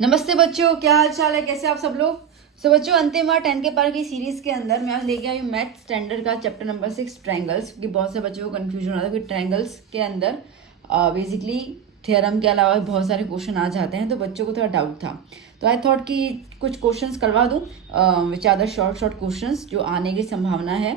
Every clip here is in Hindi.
नमस्ते बच्चों, क्या हाल चाल है, कैसे आप सब लोग। बच्चों, अंतिम बार 10 के पार की सीरीज के अंदर मैं आज लेके आई हूँ मैथ स्टैंडर्ड का चैप्टर नंबर 6 ट्रायंगल्स, क्योंकि बहुत से बच्चों को कंफ्यूजन हो रहा था कि ट्रायंगल्स के अंदर बेसिकली थ्योरम के अलावा बहुत सारे क्वेश्चन आ जाते हैं, तो बच्चों को थोड़ा डाउट था। तो आई थॉट कि कुछ क्वेश्चंस करवा दूँ, which are the short short questions जो आने की संभावना है।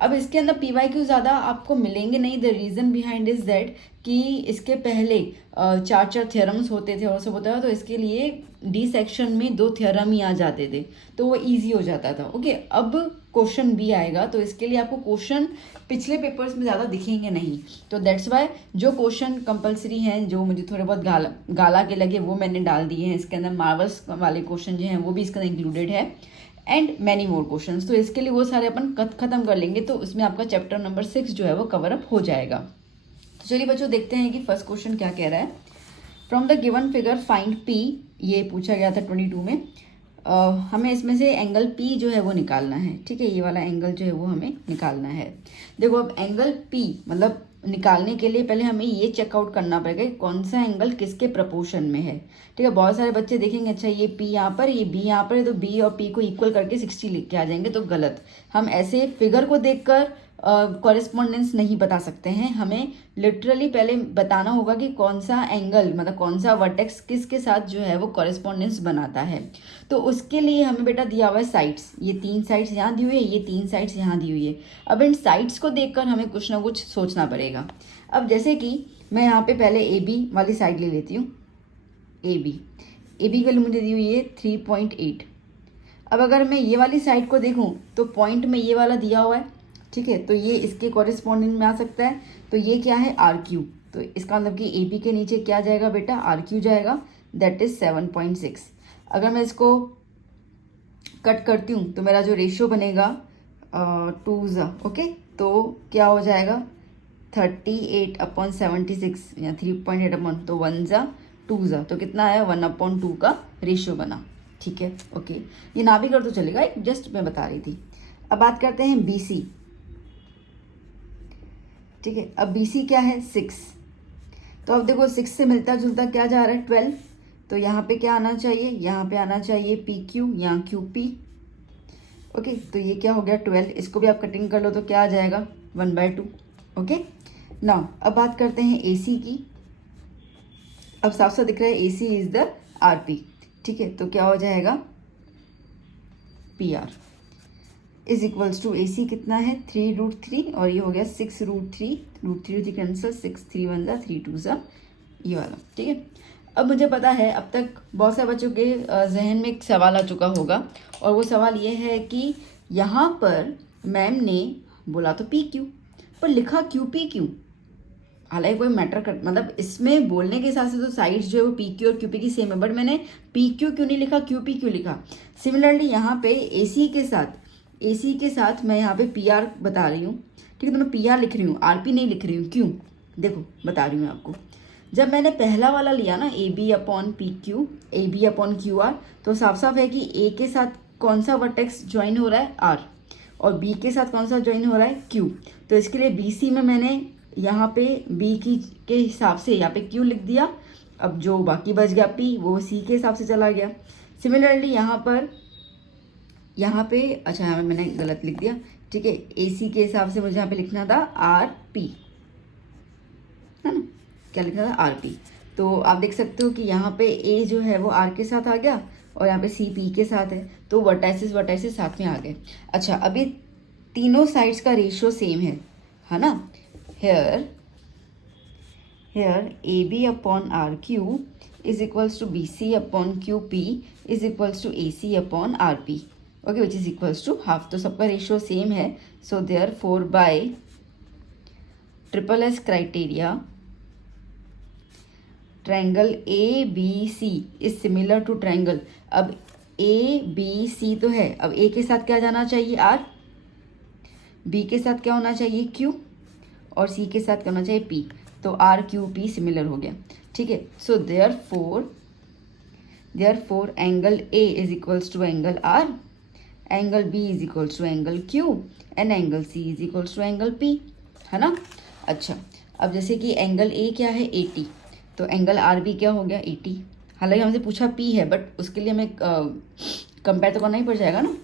अब इसके अंदर PYQ ज़्यादा आपको मिलेंगे नहीं। The reason behind is that कि इसके पहले चार चार थ्योरम्स होते थे और सब होता था, तो इसके लिए डी सेक्शन में 2 थ्योरम ही आ जाते थे, तो वो इजी हो जाता था। ओके, अब क्वेश्चन भी आएगा, तो इसके लिए आपको क्वेश्चन पिछले पेपर्स में ज़्यादा दिखेंगे नहीं, तो दैट्स वाई जो क्वेश्चन कंपलसरी हैं, जो मुझे थोड़े बहुत गाला के लगे, वो मैंने डाल दिए हैं। इसके अंदर मार्वल्स वाले क्वेश्चन जो हैं वो भी इसके अंदर इंक्लूडेड है, एंड मैनी मोर क्वेश्चंस। तो इसके लिए वो सारे अपन खत्म कर लेंगे, तो उसमें आपका चैप्टर नंबर 6 जो है वो कवर अप हो जाएगा। तो चलिए बच्चों, देखते हैं कि फर्स्ट क्वेश्चन क्या कह रहा है। From the given figure find P, ये पूछा गया था 22 में। हमें इसमें से एंगल P जो है वो निकालना है। ठीक है, ये वाला एंगल जो है वो हमें निकालना है। देखो, अब एंगल P मतलब निकालने के लिए पहले हमें ये चेकआउट करना पड़ेगा कि कौन सा एंगल किसके प्रपोर्शन में है। ठीक है, बहुत सारे बच्चे देखेंगे अच्छा ये P यहाँ पर, ये B यहाँ पर है, तो B और P को इक्वल करके 60 लिख के आ जाएंगे, तो गलत। हम ऐसे फिगर को देखकर कॉरेस्पॉन्डेंस नहीं बता सकते हैं। हमें लिटरली पहले बताना होगा कि कौन सा एंगल मतलब कौन सा वर्टेक्स किसके साथ जो है वो कॉरेस्पॉन्डेंस बनाता है। तो उसके लिए हमें बेटा दिया हुआ है साइड्स, ये 3 साइड्स यहाँ दी हुई है, ये 3 साइड्स यहाँ दी हुई है। अब इन साइड्स को देखकर हमें कुछ ना कुछ सोचना पड़ेगा। अब जैसे कि मैं यहाँ पे पहले AB वाली साइड ले लेती हूँ। AB की वैल्यू मुझे दी हुई है 3.8। अब अगर मैं ये वाली साइड को देखूँ तो पॉइंट में ये वाला दिया हुआ है। ठीक है, तो ये इसके कॉरेस्पॉन्डिंग में आ सकता है। तो ये क्या है, RQ। तो इसका मतलब कि AB के नीचे क्या जाएगा बेटा, RQ जाएगा, दैट इज 7.6। अगर मैं इसको कट करती हूँ तो मेरा जो रेशियो बनेगा 2 ओके, तो क्या हो जाएगा 38/76 या 3.8 अपन, तो 1 2 तो कितना आया 1/2 का रेशियो बना। ठीक है, ओके, ये ना भी कर तो चलेगा, जस्ट मैं बता रही थी। अब बात करते हैं BC। ठीक है, अब BC क्या है 6। तो अब देखो 6 से मिलता जुलता क्या जा रहा है 12, तो यहाँ पे क्या आना चाहिए, यहाँ पे आना चाहिए PQ, यहाँ QP। ओके, तो ये क्या हो गया 12, इसको भी आप कटिंग कर लो तो क्या आ जाएगा 1/2। ओके, नाउ अब बात करते हैं AC की। अब साफ साफ दिख रहा है AC इज द RP। ठीक है, तो क्या हो जाएगा PR is equals to AC कितना है 3√3, और ये हो गया 6√3, √3 कैंसिल, 6 3 1 3 2 ये वाला। ठीक है, अब मुझे पता है अब तक बहुत सारे बच्चों के जहन में एक सवाल आ चुका होगा, और वो सवाल ये है कि यहाँ पर मैम ने बोला तो PQ, पर लिखा QP क्यों। हालांकि कोई मैटर कर मतलब इसमें बोलने के हिसाब से तो साइड्स जो है वो PQ और QP की सेम है, बट मैंने PQ क्यों नहीं लिखा, QP क्यों लिखा। सिमिलरली यहाँ पे AC के साथ मैं यहाँ पे PR बता रही हूँ। ठीक है, तो मैं PR लिख रही हूँ, RP नहीं लिख रही हूँ। क्यों, देखो बता रही हूँ मैं आपको। जब मैंने पहला वाला लिया ना AB/PQ, AB/QR, तो साफ साफ है कि A के साथ कौन सा वर्टेक्स ज्वाइन हो रहा है R, और B के साथ कौन सा ज्वाइन हो रहा है Q। तो इसके लिए BC में मैंने यहाँ पे B की के हिसाब से यहाँ पे Q लिख दिया। अब जो बाकी बच गया P, वो C के हिसाब से चला गया। सिमिलरली यहाँ पे अच्छा यहाँ मैंने गलत लिख दिया। ठीक है, AC के हिसाब से मुझे यहाँ पे लिखना था RP, है ना, क्या लिखना था RP। तो आप देख सकते हो कि यहाँ पे A जो है वो R के साथ आ गया, और यहाँ पे C P के साथ है, तो वर्टाइसिस साथ में आ गए। अच्छा, अभी तीनों साइड्स का रेशियो सेम है ना। Here AB/RQ is equals to BC/QP is equals to AC/RP, okay, which is equals to half। तो सबका रेशियो सेम है, so therefore by SSS criteria triangle ABC is similar to triangle. अब ABC तो है, अब A के साथ क्या जाना चाहिए R, B के साथ क्या होना चाहिए Q, और C के साथ क्या होना चाहिए P। तो RQP सिमिलर हो गया। ठीक है, so therefore angle A is equals to angle R, angle B is equals to angle Q, and angle C is equals to angle P, है ना। अच्छा, अब जैसे कि एंगल A क्या है 80, तो एंगल RB क्या हो गया 80। हालांकि हमसे पूछा P है, बट उसके लिए हमें कंपेयर तो करना ही पड़ जाएगा ना।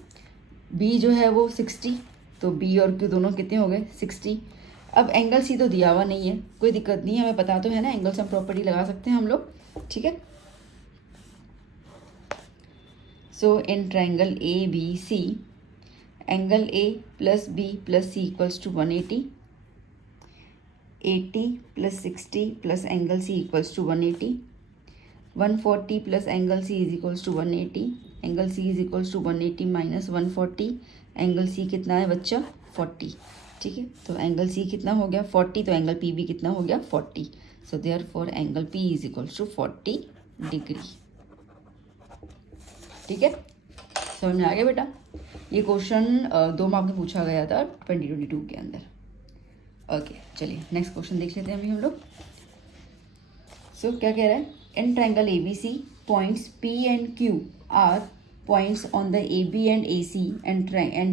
B जो है वो 60, तो B और Q दोनों कितने हो गए 60। अब एंगल C तो दिया हुआ नहीं है, कोई दिक्कत नहीं है, हमें पता तो है ना, एंगल सम प्रॉपर्टी लगा सकते हैं हम लोग, ठीक है। So in triangle ABC, angle A plus B plus C equals to 180, 80 plus 60 plus angle C equals to 180, 140 plus angle C is equals to 180, angle C is equals to 180 minus 140, angle C कितना है बच्चा 40, ठीक है। तो एंगल C कितना हो गया 40, तो एंगल P भी कितना हो गया 40। So therefore angle P is equals to 40 degree, ठीक है। समझ में आ गया बेटा। ये क्वेश्चन 2 मार्क में पूछा गया था 2022 के अंदर। ओके चलिए नेक्स्ट क्वेश्चन देख लेते हैं अभी हम लोग। सो क्या कह रहा है, in triangle ABC points P and Q are points on the AB and AC and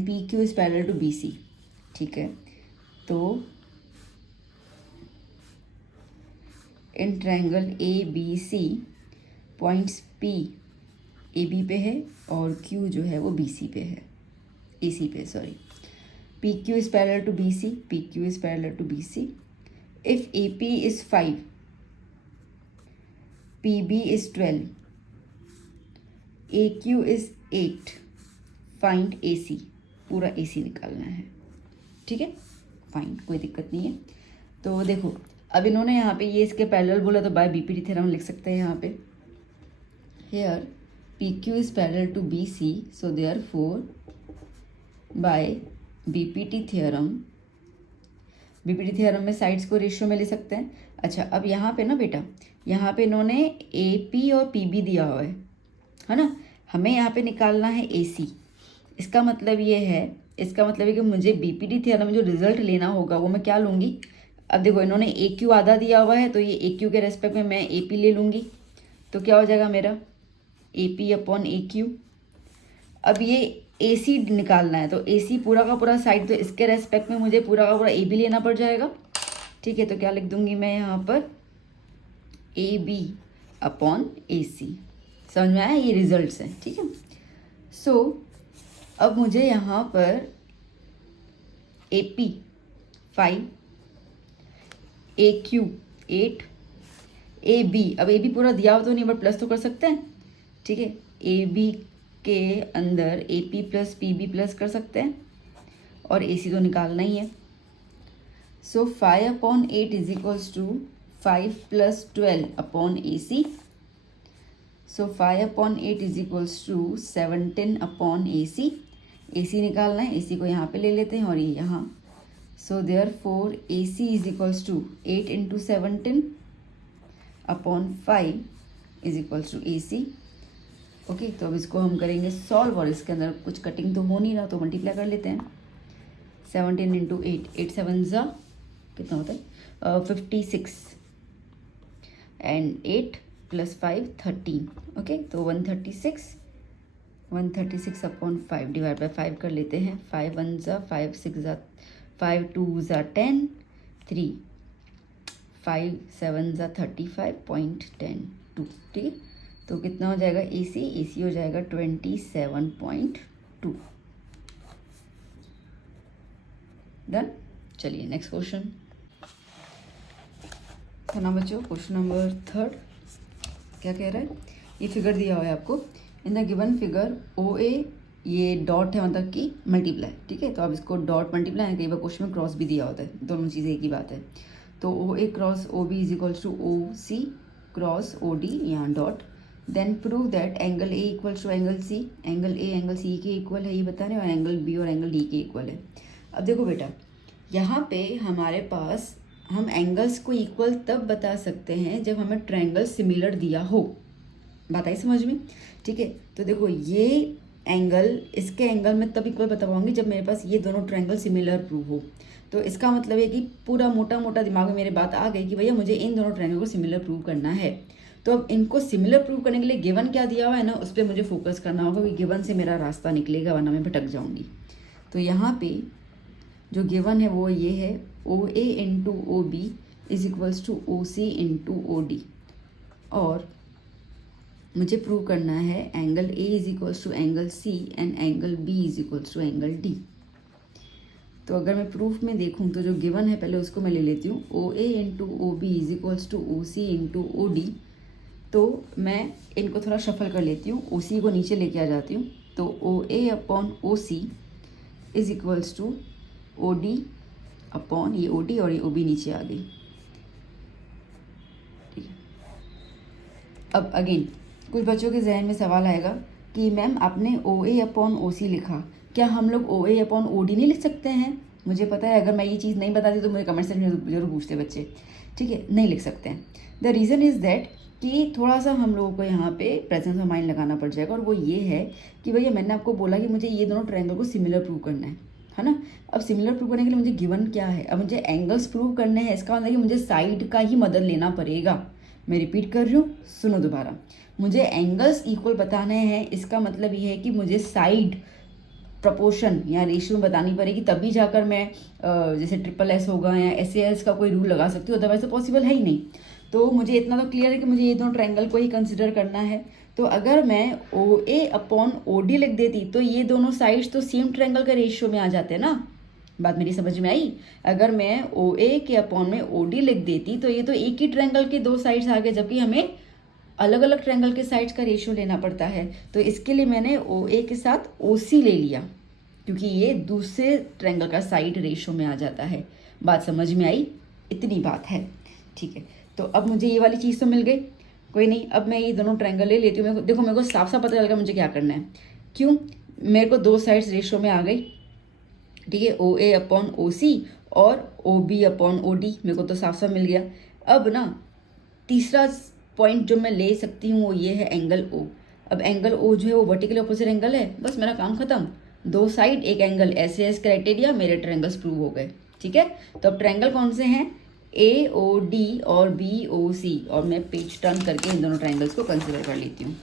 PQ is parallel to BC, ठीक है। तो in triangle ABC points P AB पे है और Q जो है वो BC पे है, AC पे sorry. PQ is parallel to BC, PQ is parallel to BC. If AP is 5, PB is 12, AQ is 8, find AC, पूरा AC निकालना है, ठीक है। फाइंड, कोई दिक्कत नहीं है। तो देखो अब इन्होंने यहाँ पे ये इसके पैरेलल बोला, तो बाय BPT थ्योरम लिख सकते हैं यहाँ पे। Here PQ is parallel to BC, so therefore by BPT theorem में साइड्स को रेशियो में ले सकते हैं। अच्छा अब यहाँ पे ना बेटा, यहाँ पे इन्होंने AP और PB दिया हुआ है ना, हमें यहाँ पे निकालना है AC। इसका मतलब ये है कि मुझे BPT थ्योरम में जो रिजल्ट लेना होगा वो मैं क्या लूँगी। अब देखो इन्होंने AQ आधा दिया हुआ है, तो ये AQ के रेस्पेक्ट में मैं AP ले लूँगी, तो क्या हो जाएगा मेरा AP अपॉन AQ। अब ये AC निकालना है, तो AC पूरा का पूरा साइड, तो इसके रेस्पेक्ट में मुझे पूरा का पूरा AB लेना पड़ जाएगा, ठीक है। तो क्या लिख दूंगी मैं यहाँ पर AB अपॉन AC। समझ में आया, ये रिजल्ट्स हैं, ठीक है। सो अब मुझे यहाँ पर AP 5, AQ 8, AB, अब AB पूरा दिया हुआ तो नहीं बट प्लस तो कर सकते हैं, ठीक है। AB के अंदर AP प्लस PB प्लस कर सकते हैं और AC तो निकालना ही है। So 5 upon 8 is equals to 5 plus 12 upon AC। So 5 upon 8 is equals to 17 upon AC। AC निकालना है, AC को यहाँ पे ले लेते हैं और ये यहाँ। So therefore AC is equals to 8 into 17 upon 5 is equals to AC। Okay तो अब इसको हम करेंगे सॉल्व, और इसके अंदर कुछ कटिंग तो हो नहीं रहा, तो मल्टीप्लाई कर लेते हैं। 17 इंटू 8, 8 7 ज़ा कितना होता है 56, एंड 8 प्लस 5 13। ओके तो 136 अपॉन 5 डिवाइड बाई 5 कर लेते हैं। 5 1 ज़ा 5 6 ज़ा 5 2 ज़ा 10 3 5 7 ज़ा 35.10 2, ठीक है। तो कितना हो जाएगा AC हो जाएगा 27.2। डन। चलिए नेक्स्ट क्वेश्चन है ना बच्चों, क्वेश्चन नंबर 3 क्या कह रहा है, ये फिगर दिया हुआ है आपको। इन द गिवन फिगर OA, ये डॉट है मतलब कि मल्टीप्लाई, ठीक है। तो अब इसको डॉट मल्टीप्लाई है, कई बार क्वेश्चन में क्रॉस भी दिया होता है, दोनों चीज़ें एक ही बात है। तो OA cross OB is equals to OC cross OD, यहाँ dot. Then prove that angle A equals to angle C, angle A angle C के इक्वल है ये बता रहे हैं, और एंगल B और एंगल D के इक्वल है। अब देखो बेटा यहाँ पे हमारे पास, हम एंगल्स को इक्वल तब बता सकते हैं जब हमें ट्रायंगल सिमिलर दिया हो, बात आई समझ में, ठीक है। तो देखो ये एंगल इसके एंगल में तब इक्वल बता पाऊंगी जब मेरे पास ये दोनों ट्रायंगल सिमिलर प्रूव हो। तो इसका मतलब है कि पूरा मोटा मोटा दिमाग में मेरे बात आ गई कि भैया मुझे इन दोनों ट्रायंगल को सिमिलर प्रूव करना है। तो अब इनको सिमिलर प्रूव करने के लिए गिवन क्या दिया हुआ है ना, उस पर मुझे फोकस करना होगा कि गिवन से मेरा रास्ता निकलेगा, वरना मैं भटक जाऊंगी। तो यहाँ पे जो गिवन है वो ये है, OA into OB is equals to OC into OD, और मुझे प्रूव करना है angle A is equals to angle C and angle B is equals to angle D. तो अगर मैं प्रूफ में देखूं तो जो गिवन है पहले उसको मैं ले लेती हूँ, O A into O B is equals to O C into O D. तो मैं इनको थोड़ा शफल कर लेती हूँ, ओ सी को नीचे लेके आ जाती हूँ। तो O A upon O C is equals to O D upon ये ओ डी और ये ओ बी नीचे आ गई। ठीक है, अब अगेन कुछ बच्चों के जहन में सवाल आएगा कि मैम आपने ओ ए अपॉन ओ सी लिखा, क्या हम लोग ओ ए अपॉन ओ डी नहीं लिख सकते हैं? मुझे पता है अगर मैं ये चीज़ नहीं बताती तो मुझे कमेंट सेक्शन में जरूर पूछते बच्चे। ठीक है, नहीं लिख सकते हैं। द रीज़न इज़ दैट कि थोड़ा सा हम लोगों को यहाँ पे प्रेजेंस ऑफ माइंड लगाना पड़ जाएगा, और वो ये है कि भैया मैंने आपको बोला कि मुझे ये दोनों ट्रायंगल को सिमिलर प्रूव करना है ना। अब सिमिलर प्रूव करने के लिए मुझे गिवन क्या है, अब मुझे एंगल्स प्रूव करने हैं। इसका मतलब कि मुझे साइड का ही मदद लेना पड़ेगा। मैं रिपीट कर रही हूँ, सुनो दोबारा। मुझे एंगल्स इक्वल बताने हैं, इसका मतलब ये है कि मुझे साइड प्रपोर्शन या रेशियो बतानी पड़ेगी, तभी जाकर मैं जैसे ट्रिपल एस होगा या एस का कोई रूल लगा सकती हूँ, अदरवाइज तो पॉसिबल है ही नहीं। तो मुझे इतना तो क्लियर है कि मुझे ये दोनों ट्रायंगल को ही कंसिडर करना है। तो अगर मैं ओ ए अपॉन ओ डी लिख देती तो ये दोनों साइड्स तो सेम ट्रायंगल के रेशियो में आ जाते ना। बात मेरी समझ में आई? अगर मैं ओ ए के अपॉन में ओ डी लिख देती तो ये तो एक ही ट्रायंगल के दो साइड्स आ गए, जबकि हमें अलग अलग ट्रायंगल के साइड्स का रेशियो लेना पड़ता है। तो इसके लिए मैंने ओ ए के साथ ओ सी ले लिया, क्योंकि ये दूसरे ट्रायंगल का साइड रेशियो में आ जाता है। बात समझ में आई? इतनी बात है। ठीक है, तो अब मुझे ये वाली चीज़ तो मिल गई, कोई नहीं। अब मैं ये दोनों ट्रायंगल ले लेती हूँ। देखो मेरे को साफ साफ पता चल गया मुझे क्या करना है। क्यों? मेरे को दो साइड्स रेशियो में आ गई। ठीक है, ओ ए अपॉन ओ सी और O B upon O D मेरे को तो साफ साफ मिल गया। अब ना तीसरा पॉइंट जो मैं ले सकती हूँ वो ये है एंगल ओ। अब एंगल ओ जो है वो वर्टिकल अपोजिट एंगल है, बस मेरा काम खत्म। दो साइड एक एंगल, ऐसे एस क्राइटेरिया, मेरे ट्रायंगल्स प्रूव हो गए। ठीक है, तो अब ट्रायंगल कौन से हैं? ए ओ डी और बी ओ सी। और मैं पेज टर्न करके इन दोनों ट्रायंगल्स को कंसिडर कर लेती हूँ।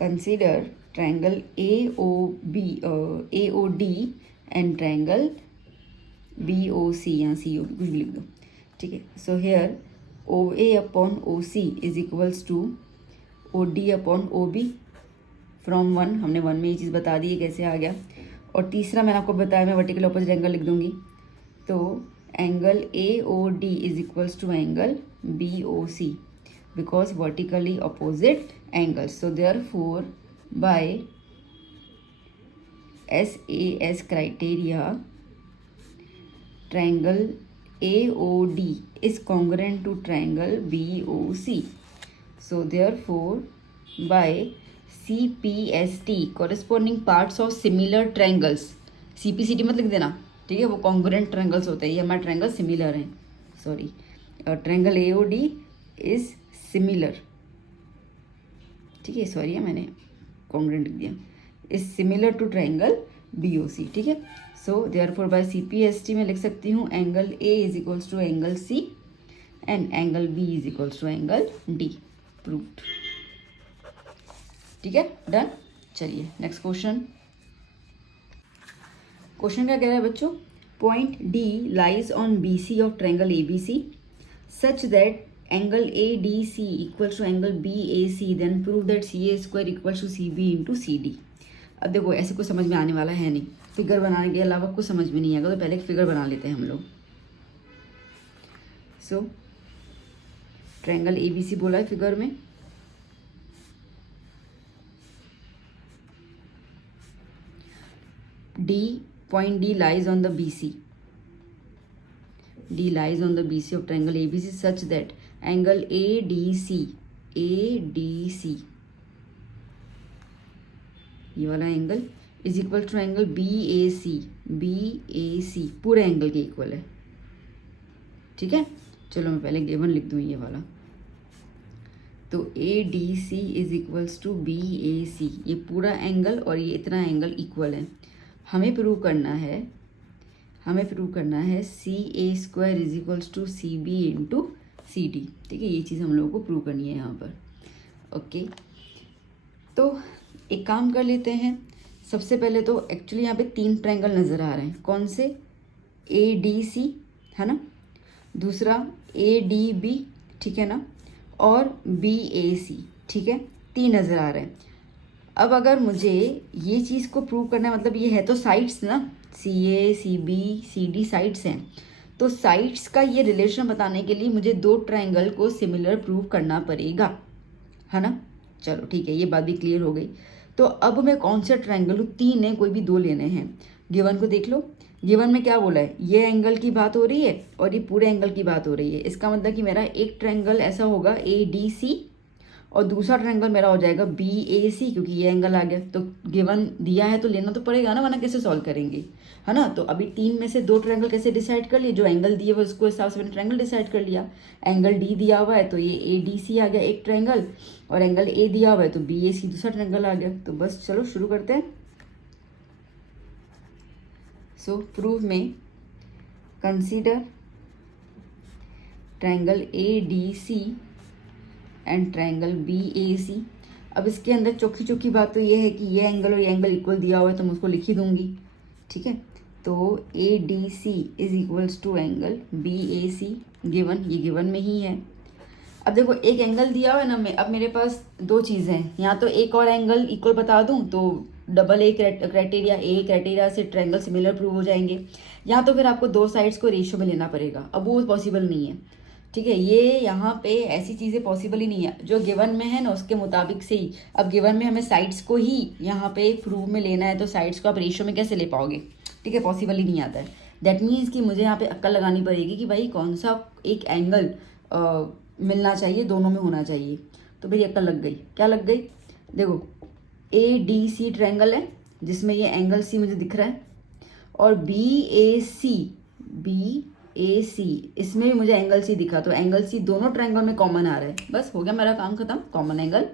Consider triangle A O D and triangle B O C या सी ओ बी, कुछ भी लिख दो। ठीक है, so here O A upon O C is equals to O D upon O B from one. हमने वन में ये चीज़ बता दी है कैसे आ गया। और तीसरा मैंने आपको बताया, मैं वर्टिकल अपोजिट एंगल लिख दूंगी। तो angle A O D is equals to angle B O C, because vertically opposite angles. So therefore by S A S criteria triangle AOD is congruent to triangle BOC. So therefore by CPST corresponding parts of similar triangles, CPCT मत लिख देना, ठीक है, वो congruent triangles होते हैं, ये हमारे triangle similar हैं, sorry triangle AOD is similar, ठीक है, सॉरी है मैंने congruent लिख दिया, is similar to triangle BOC। ठीक है, सो देयरफॉर बाय CPST में लिख सकती हूँ angle A is equals to angle C and angle B is equals to angle D। Proved. ठीक है, डन। चलिए नेक्स्ट क्वेश्चन। क्वेश्चन क्या कह रहा है बच्चों? Point D lies on BC of triangle ABC such that angle ADC equals to angle BAC, then prove that CA square equals to CB into CD। अब देखो ऐसे कुछ समझ में आने वाला है नहीं, फिगर बनाने के अलावा कुछ समझ में नहीं आएगा, तो पहले एक फिगर बना लेते हैं हम लोग। सो ट्रायंगल ABC बोला है फिगर में, point D lies on the BC, D lies on the BC of triangle ABC such that angle ADC ये वाला angle is equal to angle BAC पूरे एंगल के इक्वल है। ठीक है, चलो मैं पहले गिवन लिख दूँ ये वाला। तो ADC is equals to BAC, ये पूरा एंगल और ये इतना एंगल इक्वल है। हमें प्रूव करना है CA square is equals to CB into CD। ठीक है, ये चीज़ हम लोगों को प्रूव करनी है यहाँ पर। ओके, तो एक काम कर लेते हैं। सबसे पहले तो एक्चुअली यहाँ पे तीन ट्रायंगल नज़र आ रहे हैं, कौन से? ADC है ना, दूसरा ADB, ठीक है ना, और BAC, ठीक है, 3 नज़र आ रहे हैं। अब अगर मुझे ये चीज़ को प्रूव करना है, मतलब ये है तो साइड्स ना, CA CB CD साइड्स हैं, तो साइड्स का ये रिलेशन बताने के लिए मुझे 2 ट्रायंगल को सिमिलर प्रूव करना पड़ेगा, है ना। चलो ठीक है, ये बात भी क्लियर हो गई। तो अब मैं कौन सा ट्रायंगल लूँ, 3 है, कोई भी 2 लेने हैं। गिवन को देख लो, गिवन में क्या बोला है, ये एंगल की बात हो रही है और ये पूरे एंगल की बात हो रही है। इसका मतलब कि मेरा एक ट्रायंगल ऐसा होगा ADC और दूसरा ट्रायंगल मेरा हो जाएगा BAC, क्योंकि ये एंगल आ गया। तो गिवन दिया है तो लेना तो पड़ेगा ना, वरना कैसे सॉल्व करेंगे, है ना। तो अभी 3 में से 2 ट्रायंगल कैसे डिसाइड कर लिए, जो एंगल दिए हुए उसको हिसाब से मैंने ट्रायंगल डिसाइड कर लिया। एंगल D दिया हुआ है तो ये ADC आ गया एक ट्रायंगल, और एंगल A दिया हुआ है तो BAC दूसरा ट्रायंगल आ गया। तो बस चलो शुरू करते हैं। सो प्रूव में consider triangle ADC and triangle BAC। अब इसके अंदर चौकी चौकी बात तो ये है कि ये एंगल और ये एंगल इक्वल दिया हुआ है तो मैं उसको लिख ही दूंगी, ठीक है। तो ADC is equals to angle BAC, given, ये गिवन में ही है। अब देखो एक एंगल दिया हुआ है ना, अब मेरे पास 2 चीज़ें हैं, यहाँ तो एक और एंगल इक्वल बता दूँ तो डबल A क्राइटेरिया से ट्रायंगल सिमिलर प्रूव हो जाएंगे। यहाँ तो फिर आपको 2 साइड्स को रेशियो में लेना पड़ेगा, अब वो पॉसिबल नहीं है, ठीक है। ये यहाँ पे ऐसी चीज़ें पॉसिबल ही नहीं है, जो गिवन में है ना उसके मुताबिक से ही। अब गिवन में हमें साइड्स को ही यहाँ पे प्रूव में लेना है, तो साइड्स को आप रेशियो में कैसे ले पाओगे, ठीक है, पॉसिबल ही नहीं आता है। दैट मीन्स कि मुझे यहाँ पे अक्ल लगानी पड़ेगी कि भाई कौन सा एक एंगल मिलना चाहिए, दोनों में होना चाहिए। तो मेरी अक्ल लग गई, क्या लग गई, देखो ADC ट्रायंगल है जिसमें ये एंगल C मुझे दिख रहा है, और BAC इसमें भी मुझे एंगल C दिखा, तो एंगल C दोनों ट्रायंगल में कॉमन आ रहा है। बस हो गया मेरा काम खत्म, कॉमन एंगल।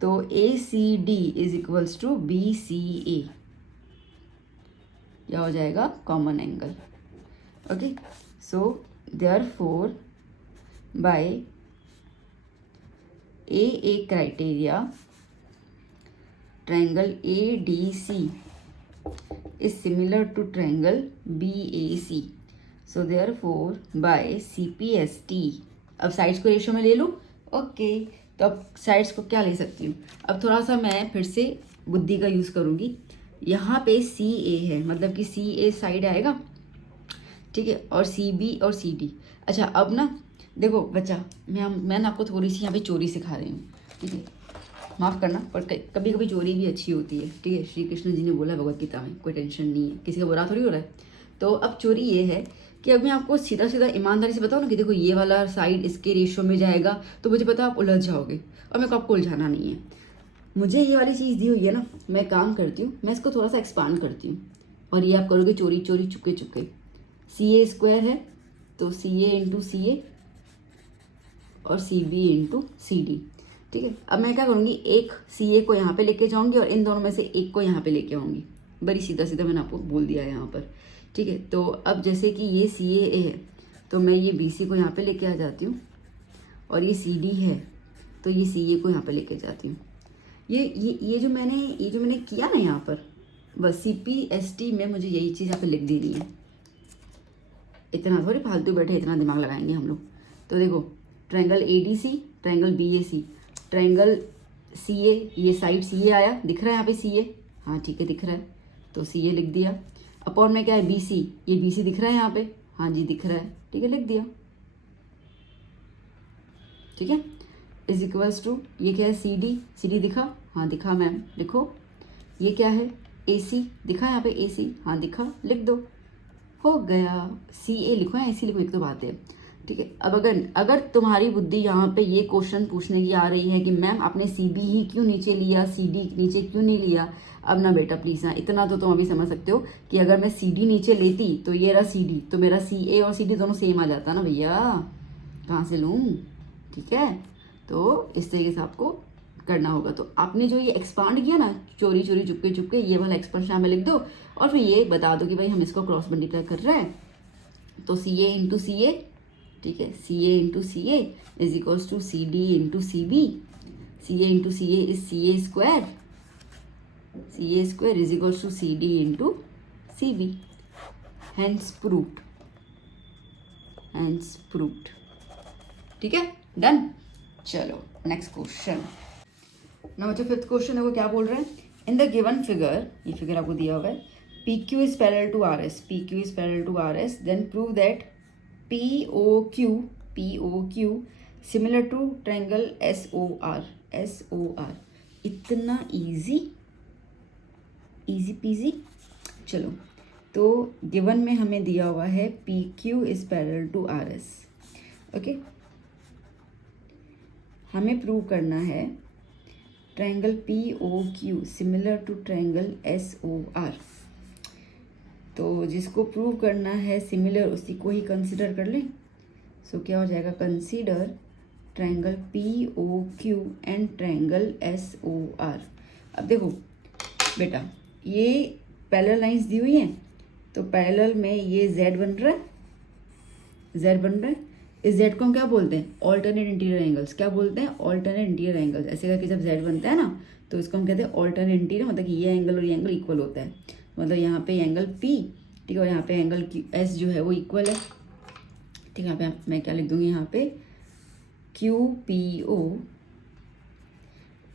तो ACD is equals to BCA, क्या हो जाएगा, common angle. Okay, so therefore by AA criteria triangle ADC is similar to triangle BAC. So therefore by CPST, अब साइड्स को रेशियो में ले लूँ, ओके। तो अब साइड्स को क्या ले सकती हूँ, अब थोड़ा सा मैं फिर से बुद्धि का यूज़ करूँगी। यहाँ पे CA है, मतलब कि CA साइड आएगा, ठीक है, और CB और CD। अच्छा अब ना देखो बच्चा, मैं ना आपको थोड़ी सी यहाँ पे चोरी सिखा रही हूँ, ठीक है, माफ़ करना, पर कभी कभी चोरी भी अच्छी होती है, ठीक है। श्री कृष्ण जी ने बोला भगवत गीता में, कोई टेंशन नहीं है, किसी का बुरा थोड़ी हो रहा है। तो अब चोरी ये है कि अब मैं आपको सीधा सीधा ईमानदारी से बताऊँ ना कि देखो ये वाला साइड इसके रेशियो में जाएगा, तो मुझे पता आप उलझ जाओगे, और मेरे को आपको उलझाना नहीं है। मुझे ये वाली चीज़ दी हुई है ना, मैं काम करती हूँ, मैं इसको थोड़ा सा एक्सपांड करती हूँ, और ये आप करोगे चोरी चोरी चुपके चुपके। CA स्क्वायर है तो CA इंटू CA और CB इंटू CD, ठीक है। अब मैं क्या करूँगी, एक CA को यहाँ पे लेके जाऊँगी और इन दोनों में से एक को यहाँ पे लेके आऊँगी। बड़ी सीधा सीधा मैंने आपको बोल दिया है यहाँ पर, ठीक है। तो अब जैसे कि ये CA है तो मैं ये BC को यहाँ पे लेके आ जाती हूँ, और ये CD है तो ये CA को यहाँ पे लेके जाती हूँ। ये जो मैंने किया ना यहाँ पर, बस CPST में मुझे यही चीज़ यहाँ पे लिख देनी है। इतना थोड़ी फालतू बैठे इतना दिमाग लगाएंगे हम लोग। तो देखो triangle ADC, triangle BAC, triangle CA, ये साइड CA आया, दिख रहा है यहाँ पे CA, हाँ ठीक है दिख रहा है, तो CA लिख दिया। अपॉन में क्या है BC, ये BC दिख रहा है यहाँ पे, हाँ जी दिख रहा है, ठीक है लिख दिया, ठीक है। इज इक्वल्स टू ये क्या है CD दिखा, हाँ दिखा मैम, लिखो। ये क्या है AC, दिखा यहाँ पे AC, हाँ दिखा, लिख दो, हो गया। CA लिखो या AC लिखो, एक तो बात है, ठीक है। अब अगर तुम्हारी बुद्धि यहाँ पे ये क्वेश्चन पूछने की आ रही है कि मैम आपने CB ही क्यों नीचे लिया, CD नीचे क्यों नहीं लिया, अब ना बेटा प्लीज़ ना, इतना तो तुम अभी समझ सकते हो कि अगर मैं CD नीचे लेती तो ये रहा CD, तो मेरा CA और CD दोनों सेम आ जाता ना भैया, कहाँ से लूँ, ठीक है। तो इस तरीके से आपको करना होगा। तो आपने जो ये एक्सपांड किया ना, चोरी चोरी चुपके चुपके, ये वाला एक्सपांशन यहाँ में लिख दो, और फिर ये बता दो कि भाई हम इसको क्रॉस मल्टीप्लाई कर रहे हैं, तो CA इंटू CA, ठीक है, CA into CA is equals to CD into CB, CA into CA is CA square is equals to CD into CB, hence proved, ठीक है, डन। चलो नेक्स्ट क्वेश्चन। ना बच्चों फिफ्थ क्वेश्चन देखो क्या बोल रहे हैं। इन द गिवन फिगर, ये फिगर आपको दिया हुआ है, P Q is parallel to R S, P Q is parallel to R S, then prove that P O Q similar to triangle S O R, S O R. इतना इजी, इजी पीजी। चलो तो गिवन में हमें दिया हुआ है P Q is parallel to R S. Okay, हमें प्रूव करना है triangle P O Q similar to triangle S O R. तो जिसको प्रूव करना है सिमिलर उसी को ही कंसिडर कर लें। सो क्या हो जाएगा, consider triangle P O Q and triangle S O R. अब देखो बेटा, ये पैरेलल लाइंस दी हुई हैं, तो पैरेलल में ये जेड बन रहा है, जेड बन रहा है। इस जेड को हम क्या बोलते हैं, ऑल्टरनेट इंटीरियर एंगल्स। क्या बोलते हैं, ऑल्टरनेट इंटीरियर एंगल्स। ऐसे करके जब जेड बनता है ना, तो इसको हम कहते हैं ऑल्टरनेट इंटीरियर, मतलब कि ये एंगल और ये एंगल इक्वल होता है। मतलब यहाँ पे एंगल पी, ठीक है, और यहाँ पे एंगल एस जो है वो इक्वल है। ठीक है, यहाँ पे मैं क्या लिख दूंगी, यहाँ पे Q P O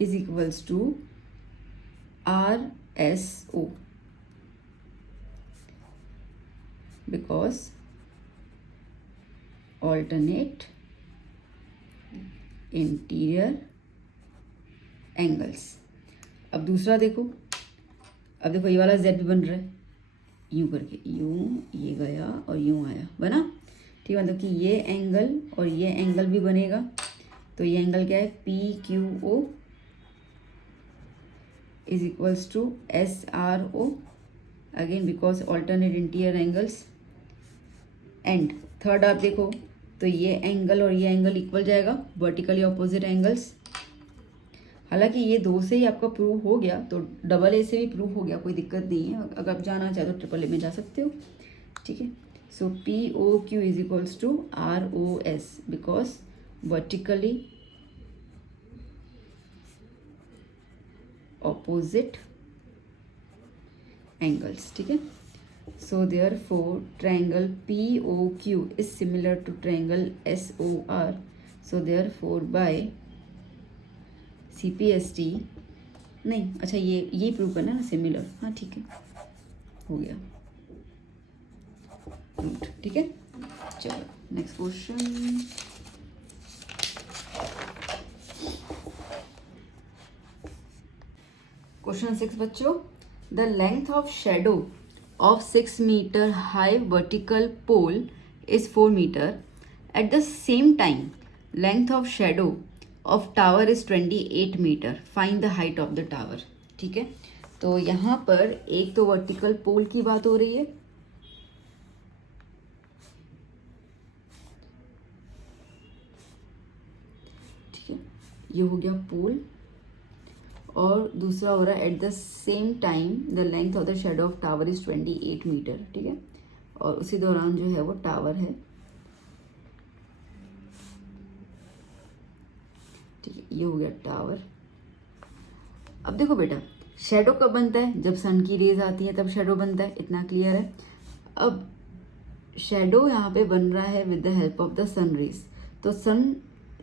is equals to R S O, because alternate interior angles. अब दूसरा देखो, अब देखो ये वाला जेड भी बन रहा है, यूं करके, यूं ये गया और यूं आया, बना। ठीक है, मतलब कि ये एंगल और ये एंगल भी बनेगा। तो ये एंगल क्या है, P Q O is equals to S R O, again because alternate interior angles. And third आप देखो, तो ये एंगल और ये एंगल इक्वल जाएगा, वर्टिकली ऑपोजिट एंगल्स। हालांकि ये दो से ही आपका प्रूव हो गया, तो डबल ए से भी प्रूव हो गया, कोई दिक्कत नहीं है। अगर आप जाना चाहे तो ट्रिपल ए में जा सकते हो। ठीक है, so P O Q is equals to R O S, because vertically opposite angles. ठीक है, so therefore triangle POQ is similar to triangle SOR, so therefore by CPST, नहीं अच्छा ये प्रूव करना ना सिमिलर, हाँ ठीक है, हो गया रूट। ठीक है, चलो नेक्स्ट क्वेश्चन। क्वेश्चन 6 बच्चों, the length of shadow of 6 meter high vertical pole is 4 meter. At the same time, length of shadow of tower is 28 meter. Find the height of the tower. ठीक है, तो यहाँ पर एक तो वर्टिकल पोल की बात हो रही है, ठीक है, ये हो गया पोल, और दूसरा हो रहा है at the same time the length of the shadow of tower is 28 metre. ठीक है, और उसी दौरान जो है वो टावर है। ठीक है, ये हो गया टावर। अब देखो बेटा, शेडो कब बनता है, जब सन की रेज आती है तब शेडो बनता है, इतना क्लियर है। अब शेडो यहाँ पे बन रहा है with the help of the sun rays. तो सन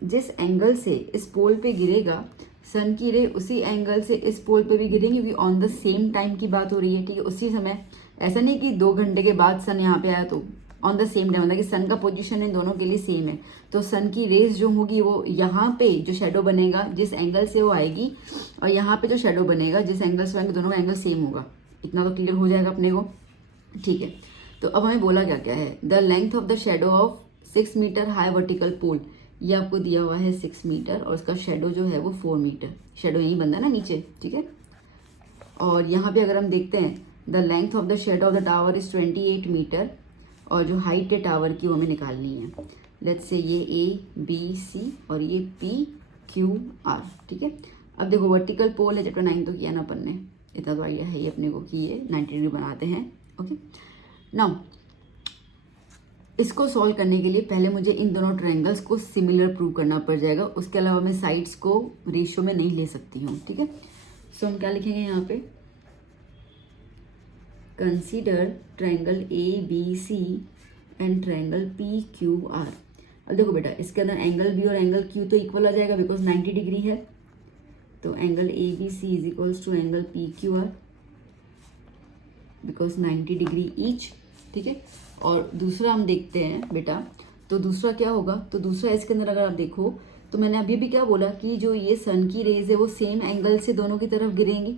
जिस एंगल से इस पोल पे गिरेगा, सन की रे उसी एंगल से इस पोल पे भी गिरेंगी, क्योंकि ऑन द सेम टाइम की बात हो रही है। ठीक है, उसी समय, ऐसा नहीं कि 2 घंटे के बाद सन यहाँ पे आया, तो ऑन द सेम टाइम, मतलब कि सन का पोजीशन इन दोनों के लिए सेम है। तो सन की रेज जो होगी वो यहाँ पे जो शेडो बनेगा जिस एंगल से वो आएगी, और यहाँ पे जो शेडो बनेगा जिस एंगल से आएंगे, दोनों का एंगल सेम होगा। इतना तो क्लियर हो जाएगा अपने को। ठीक है, तो अब हमें बोला क्या क्या है, the length of the shadow of 6 metre high vertical pole, ये आपको दिया हुआ है 6 मीटर, और उसका शेडो जो है वो 4 मीटर। शेडो यहीं बनता है ना नीचे। ठीक है, और यहाँ पे अगर हम देखते हैं, the length of the shadow of the tower is 28 metre, और जो हाइट है टावर की वो हमें निकालनी है। लेट्स से ये ABC और ये PQR। ठीक है, अब देखो वर्टिकल पोल है, चैप्टर 9 तो किया ना अपन ने, इतना तो आइडिया है ही अपने को कि ये 90 डिग्री बनाते हैं। ओके, नाउ इसको सॉल्व करने के लिए पहले मुझे इन दोनों ट्रायंगल्स को सिमिलर प्रूव करना पड़ जाएगा, उसके अलावा मैं साइड्स को रेशियो में नहीं ले सकती हूँ। ठीक है, सो हम क्या लिखेंगे यहाँ पे, consider triangle ABC and triangle PQR। अब देखो बेटा, इसके अंदर एंगल बी और एंगल क्यू तो इक्वल आ जाएगा बिकॉज 90 डिग्री है, तो angle A B C is equals to angle P Q R because 90 degree each, ठीक है। और दूसरा हम देखते हैं बेटा, तो दूसरा क्या होगा, तो दूसरा इसके अंदर अगर आप देखो तो मैंने अभी भी क्या बोला कि जो ये सन की रेज है वो सेम एंगल से दोनों की तरफ गिरेंगी।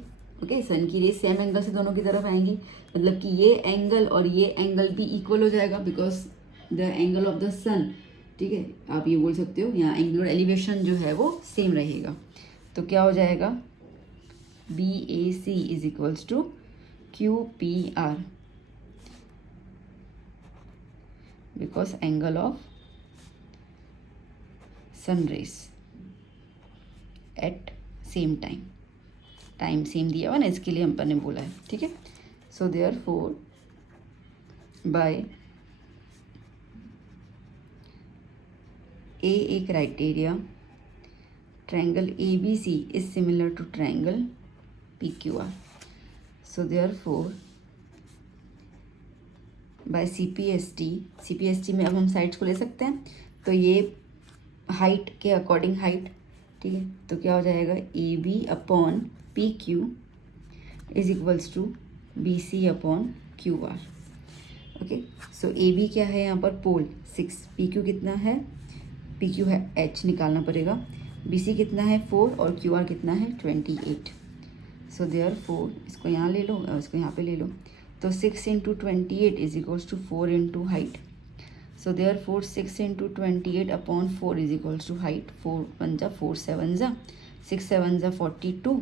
ओके, सन की रेज सेम एंगल से दोनों की तरफ आएंगी, मतलब कि ये एंगल और ये एंगल भी इक्वल हो जाएगा because the angle of the sun, ठीक है, आप ये बोल सकते हो यहाँ एंगुलर एलिवेशन जो है वो सेम रहेगा। तो क्या हो जाएगा, B A C is equals to Q P R because angle of sun rays at same time same दिया हुआ ना, इसके लिए हम पर ने बोला है, ठीक है। So therefore by A criteria triangle ABC is similar to triangle PQR. So therefore by CPST में अब हम साइड्स को ले सकते हैं, तो ये हाइट के अकॉर्डिंग हाइट, ठीक है, तो क्या हो जाएगा AB upon PQ is equals to BC upon QR। Okay, so AB क्या है यहाँ पर पोल 6, PQ कितना है, PQ है H निकालना पड़ेगा, BC कितना है 4 और QR कितना है 28। सो देयरफॉर इसको यहाँ ले लो और इसको यहाँ पे ले लो, तो 6 into 28 is equals to 4 into height. So therefore 6 into 28 upon 4 is equals to height, 4 1 जा 4 7 जा 6 7 जा 42,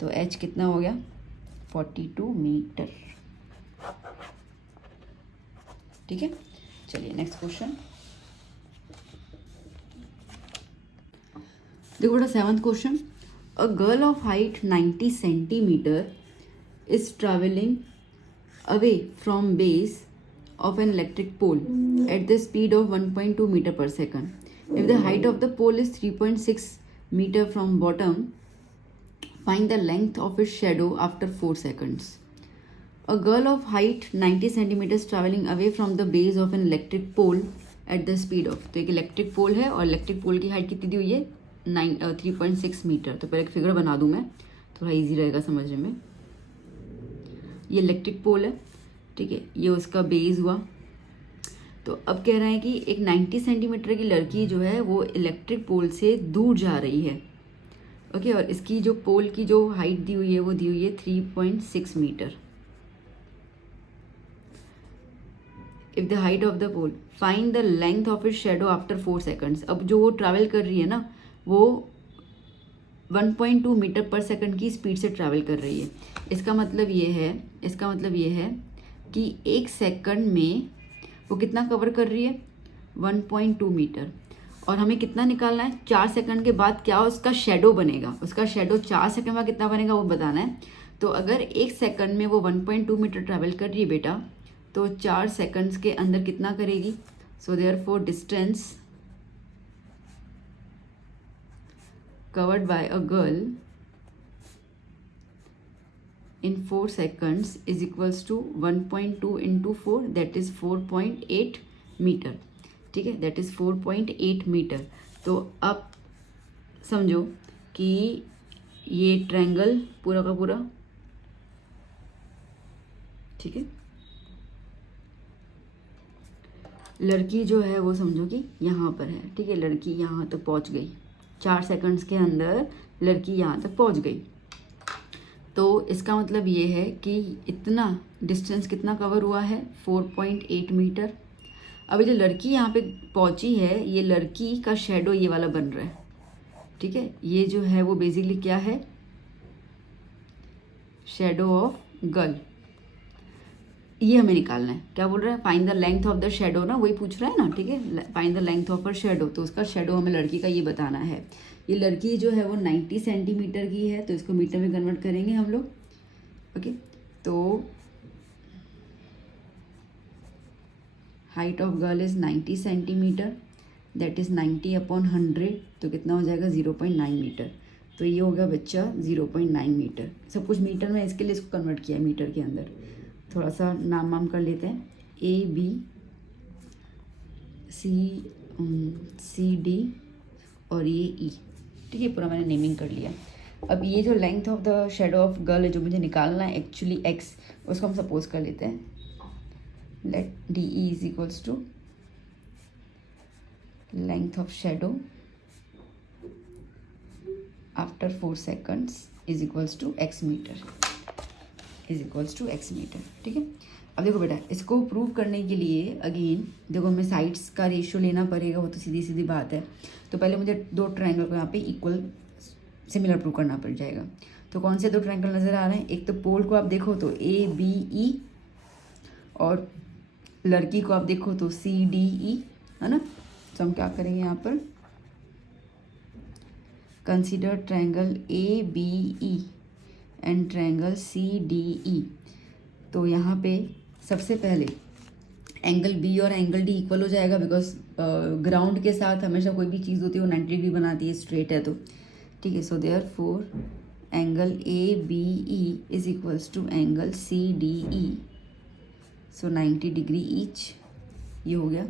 तो H कितना हो गया 42 मीटर, ठीक है। चलिए नेक्स्ट क्वेश्चन देखो बेटा, 7th question, a girl of height 90 centimetre is travelling away from base of an electric pole at the speed of 1.2 meter per second. If the height of the pole is 3.6 meter from bottom, find the length of its shadow after 4 seconds. A girl of height 90 centimeters traveling away from the base of an electric pole at the speed of, तो एक इलेक्ट्रिक पोल है और इलेक्ट्रिक पोल की हाइट कितनी दी हुई है 3.6 मीटर। तो पहले एक फिगर बना दूँ मैं, थोड़ा इजी रहेगा समझने में। ये इलेक्ट्रिक पोल है, ठीक है, ये उसका बेस हुआ। तो अब कह रहे हैं कि एक 90 सेंटीमीटर की लड़की जो है वो इलेक्ट्रिक पोल से दूर जा रही है, ओके, और इसकी जो पोल की जो हाइट दी हुई है वो दी हुई है 3.6 metre. If the height of the pole, find the length of its shadow after 4 seconds. अब जो वो ट्रैवल कर रही है ना वो 1.2 मीटर पर सेकंड की स्पीड से ट्रैवल कर रही है। इसका मतलब ये है कि 1 सेकंड में वो कितना कवर कर रही है 1.2 मीटर, और हमें कितना निकालना है 4 सेकंड के बाद क्या उसका शेडो बनेगा, उसका शेडो 4 सेकंड में कितना बनेगा वो बताना है। तो अगर 1 सेकंड में वो 1.2 मीटर ट्रैवल कर रही है बेटा, तो 4 सेकंड्स के अंदर कितना करेगी। So therefore distance covered by a girl in 4 seconds is equals to 1.2 into 4, that is 4.8 metre, ठीक है, that is 4.8 मीटर। तो अब समझो कि ये ट्रायंगल पूरा का पूरा, ठीक है, लड़की जो है वो समझो कि यहाँ पर है, ठीक है, लड़की यहाँ तक पहुँच गई, 4 सेकंड्स के अंदर लड़की यहाँ तक पहुँच गई। तो इसका मतलब ये है कि इतना डिस्टेंस कितना कवर हुआ है 4.8 मीटर। अभी जो लड़की यहाँ पे पहुँची है, ये लड़की का शेडो ये वाला बन रहा है, ठीक है, ये जो है वो बेसिकली क्या है, शेडो ऑफ गर्ल, ये हमें निकालना है। क्या बोल रहा है, find the length of the shadow, ना वही पूछ रहा है ना, ठीक है, find the length of her shadow, तो उसका शेडो हमें लड़की का ये बताना है। ये लड़की जो है वो 90 सेंटीमीटर की है, तो इसको मीटर में कन्वर्ट करेंगे हम लोग, ओके। तो height of girl is 90 centimetre, that is 90 upon 100, तो कितना हो जाएगा 0.9 मीटर। तो ये हो गया बच्चा 0.9 मीटर। सब कुछ मीटर में, इसके लिए इसको कन्वर्ट किया मीटर के अंदर। थोड़ा सा नाम वाम कर लेते हैं, A B C C D और ये ई, ठीक है, पूरा मैंने नेमिंग कर लिया। अब ये जो length of the shadow of girl है जो मुझे निकालना है एक्चुअली एक्स, उसको हम सपोज कर लेते हैं, let D E is equals to length of shadow after 4 seconds is equals to X metre, is equals to X metre, ठीक है। अब देखो बेटा, इसको प्रूव करने के लिए अगेन देखो हमें साइड्स का रेशियो लेना पड़ेगा, वो तो सीधी सीधी बात है। तो पहले मुझे दो ट्रायंगल को यहाँ पे इक्वल सिमिलर प्रूव करना पड़ जाएगा। तो कौन से दो ट्रायंगल नज़र आ रहे हैं? एक तो पोल को आप देखो तो ए बी ई, और लड़की को आप देखो तो सी डी ई, है ना। तो हम क्या करेंगे यहाँ पर, consider triangle A B E and triangle C D E. तो यहाँ पे सबसे पहले एंगल बी और एंगल डी इक्वल हो जाएगा, बिकॉज ग्राउंड के साथ हमेशा कोई भी चीज़ होती है वो 90 डिग्री बनाती है, स्ट्रेट है तो, ठीक है। So therefore angle A B E is equals to angle C D E, so 90 degree each, ये हो गया।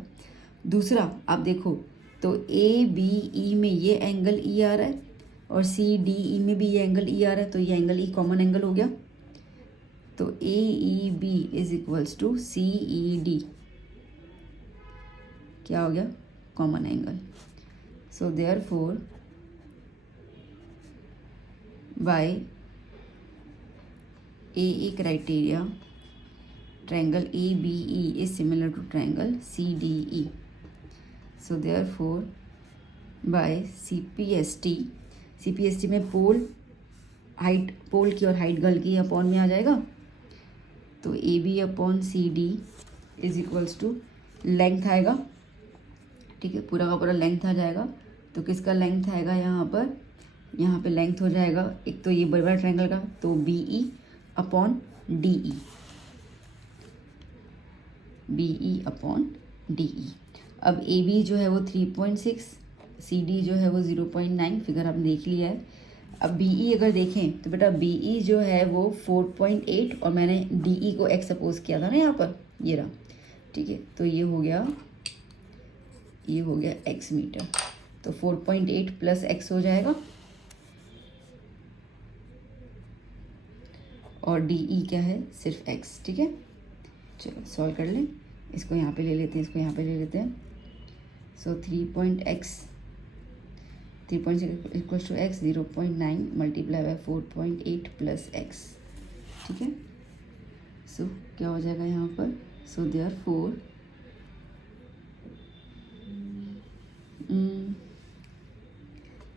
दूसरा आप देखो तो ए बी ई में ये एंगल ई आ रहा है और सी डी ई में भी ये एंगल ई आ रहा है, तो ये एंगल ई कॉमन एंगल हो गया। तो A E B is equals to C E D, क्या हो गया, common angle. So therefore by A E criteria triangle A B E is similar to triangle C D E. So therefore by C P S T में पोल हाइट, पोल की और हाइट गर्ल की अपॉन में आ जाएगा। तो A B upon C D is equals to length आएगा, ठीक है, पूरा का पूरा लेंथ आ जाएगा। तो किसका लेंथ आएगा यहाँ पे लेंथ हो जाएगा एक तो ये बड़ा ट्रायंगल का, तो B E upon D E, B E upon D E. अब ए बी जो है वो 3.6, सी डी जो है वो 0.9, फिगर आपने देख लिया है। अब बी ई अगर देखें तो बेटा बी ई जो है वो 4.8 और मैंने डी ई को एक्स सपोज किया था ना यहाँ पर, ये रहा, ठीक है। तो ये हो गया एक्स मीटर। तो 4.8 प्लस एक्स हो जाएगा और डी ई क्या है, सिर्फ एक्स, ठीक है। चलो सॉल्व कर लें, इसको यहाँ पे ले लेते हैं, इसको यहाँ पे ले लेते हैं। So 3.6 equals to x, 0.9 multiply by 4.8 plus x, ठीक है। सो क्या हो जाएगा यहाँ पर, so therefore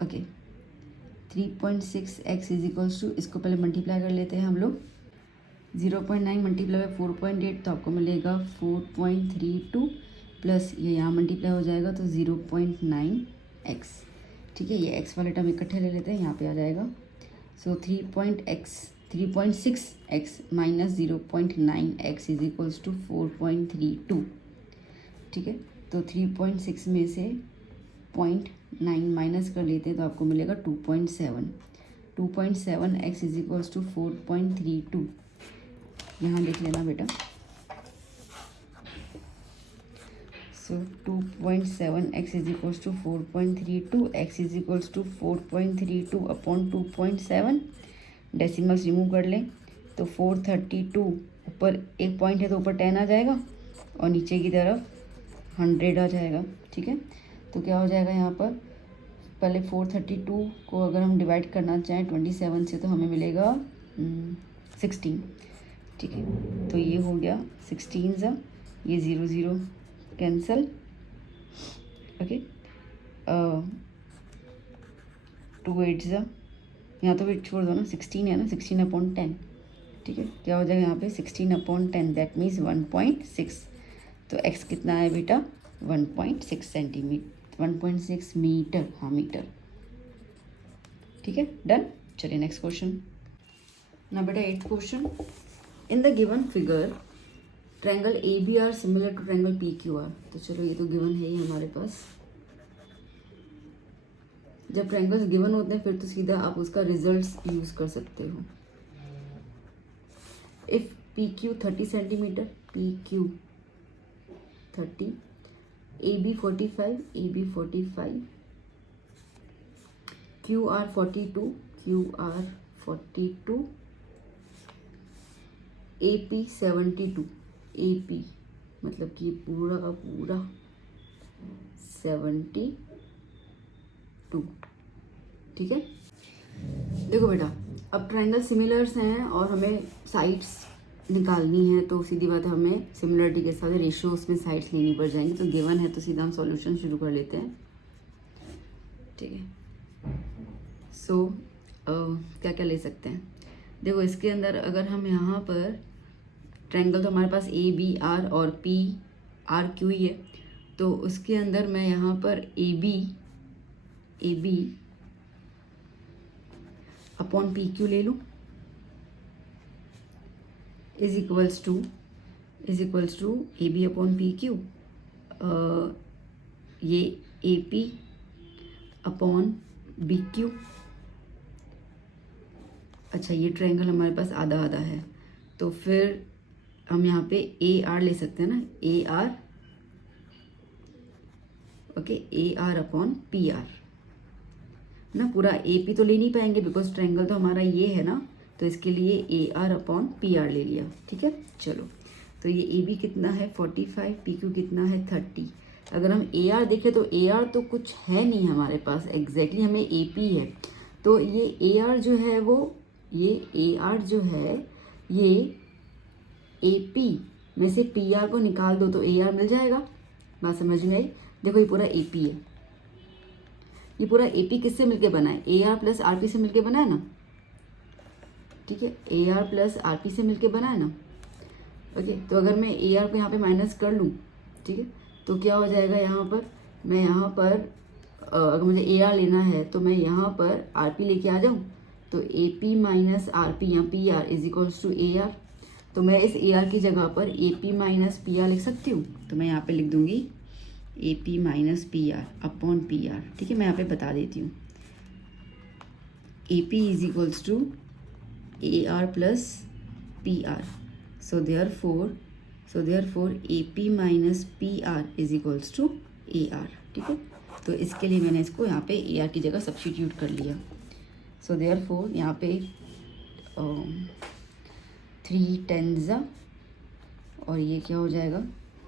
okay 3.6 x is equals to, इसको पहले मल्टीप्लाई कर लेते हैं हम लोग, 0.9 मल्टीप्लाई बाय 4.8 तो आपको मिलेगा 4.32 प्लस ये यहाँ मल्टीप्लाई हो जाएगा तो 0.9 एक्स, ठीक है। ये एक्स वाले टर्म इकट्ठे ले लेते हैं, यहाँ पे आ जाएगा। So 3.6 x minus 0.9 x is equals to 4.32, ठीक है। तो 3.6 में से 0.9 माइनस कर लेते हैं तो आपको मिलेगा 2.7 एक्स इज इक्वल्स टू 4.32, यहाँ लिख लेना बेटा। So 2.7 x is equals to 4.32, x is equals to 4.32 upon 2.7, decimals remove कर लें तो 432, ऊपर एक पॉइंट है तो ऊपर 10 आ जाएगा और नीचे की तरफ 100 आ जाएगा, ठीक है। तो क्या हो जाएगा यहाँ पर, पहले 432 को अगर हम डिवाइड करना चाहें 27 से तो हमें मिलेगा 16, ठीक है। तो ये हो गया 16 ये 0 0 कैंसल, ओके। 2 8 यहाँ तो वेट छोड़ दो ना, 16 है ना, 16/10, ठीक है। क्या हो जाएगा यहाँ पे 16/10, दैट मीन्स 1.6। तो x कितना है बेटा, 1.6 सेंटीमीटर, 1.6 मीटर, हाँ मीटर, ठीक है, डन। चलिए नेक्स्ट क्वेश्चन ना बेटा, 8th question. In the given figure triangle A B R similar to triangle P Q R. तो चलो ये तो गिवन है ही हमारे पास। जब ट्रायंगल्स गिवन होते हैं फिर तो सीधा आप उसका रिजल्ट्स यूज कर सकते हो। If P Q 30 centimetre, P Q 30 AB 45, AB 45, QR 42, QR 42, AP 72, AP मतलब कि पूरा का पूरा 72, ठीक है। देखो बेटा, अब ट्रायंगल सिमिलर्स हैं और हमें साइड्स निकालनी है, तो सीधी बात है हमें सिमिलरिटी के साथ रेशियो उसमें साइड्स लेनी पड़ जाएंगी। तो गिवन है तो सीधा हम सॉल्यूशन शुरू कर लेते हैं, ठीक है। सो क्या क्या ले सकते हैं, देखो इसके अंदर अगर हम यहाँ पर ट्रायंगल तो हमारे पास ए बी आर और पी आर क्यू ही है, तो उसके अंदर मैं यहाँ पर A B upon P Q ले लूँ is equals to A B upon P Q, ये A P upon B Q. अच्छा, ये ट्रायंगल हमारे पास आधा आधा है, तो फिर हम यहाँ पे ए आर ले सकते हैं ना, A R, okay, A R upon P are ना। पूरा ए पी तो ले नहीं पाएंगे बिकॉज ट्रायंगल तो हमारा ये है ना, तो इसके लिए A R upon P are ले लिया, ठीक है। चलो, तो ये ए बी कितना है 45, पी क्यू कितना है 30। अगर हम ए आर देखें तो ए आर तो कुछ है नहीं हमारे पास, एग्जैक्टली हमें ए पी है, तो ये ए आर जो है वो, ये ए आर जो है ये ए पी में से पी आर को निकाल दो तो ए आर मिल जाएगा। बात समझ में आई? देखो ये पूरा ए पी है, ये पूरा ए पी किससे मिलके बना है, ए आर प्लस आर पी से मिलके बना है ना, ठीक है, ए आर प्लस आर पी से मिलके बना है ना, ओके। तो अगर मैं ए आर को यहाँ पे माइनस कर लूँ, ठीक है, तो क्या हो जाएगा यहाँ पर, मैं यहाँ पर अगर मुझे ए आर लेना है तो मैं यहाँ पर आर पी लेके आ जाऊँ, तो A P minus R P या P R is equals to A R. तो मैं इस ए आर की जगह पर A P minus P R लिख सकती हूँ, तो मैं यहाँ पे लिख दूँगी A P minus P R upon P R, ठीक है। मैं यहाँ पे बता देती हूँ, A P is equals to A R plus P R, so therefore A P minus P R is equals to A R, ठीक है। तो इसके लिए मैंने इसको यहाँ पे ए आर की जगह सब्स्टिट्यूट कर लिया। सो देयर फोर यहाँ पे 3 10 और ये क्या हो जाएगा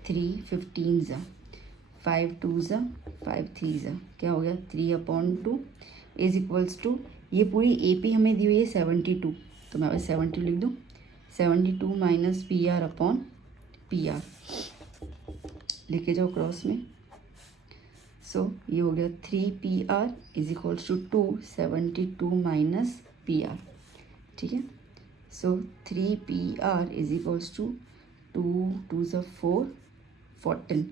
3 15 5 2 5 3 क्या हो गया 3/2 इज इक्वल्स टू, ये पूरी ए पी हमें दी हुई है 72, तो मैं 72 लिख दूँ, 72 minus P R upon P R लेके जाओ क्रॉस में। सो ये हो गया 3 P R is equals to 272 minus P R, ठीक है। So 3 P R is equals to 2 2 4 14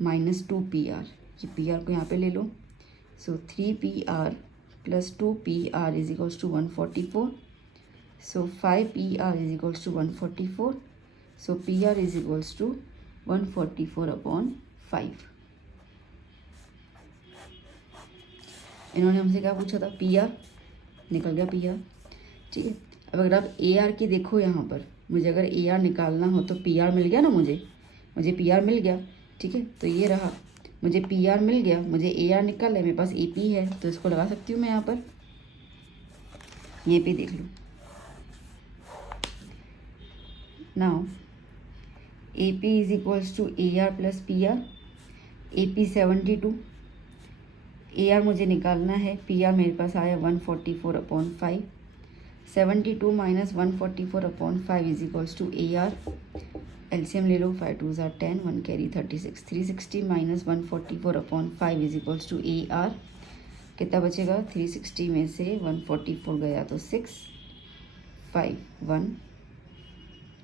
minus 2 P R, ये पी आर को यहाँ पे ले लो। So 3 P R plus 2 P R is equals to 144, so 5 P R is equals to 144, so P R is equals to 144 upon 5। इन्होंने हमसे क्या पूछा था, पी आर, निकल गया पी आर, ठीक है। अब अगर आप ए आर की देखो यहाँ पर, मुझे अगर ए आर निकालना हो तो पी आर मिल गया ना, मुझे पी आर मिल गया, ठीक है। तो ये रहा, मुझे पी आर मिल गया, मुझे ए आर निकाल है, मेरे पास ए पी है, तो इसको लगा सकती हूँ मैं यहाँ पर, ये पे देख लो। Now A P is equals to A R plus P R, A P 72, A R मुझे निकालना है, पी आर मेरे पास आया 144 upon 5, 72 minus 144 upon 5 is equals to A R, LCM ले लो, 5 2 10, 1 carry 36, 360 minus 144 upon 5 is equals to A R, कितना बचेगा 360 में से 144 गया तो 6 5 1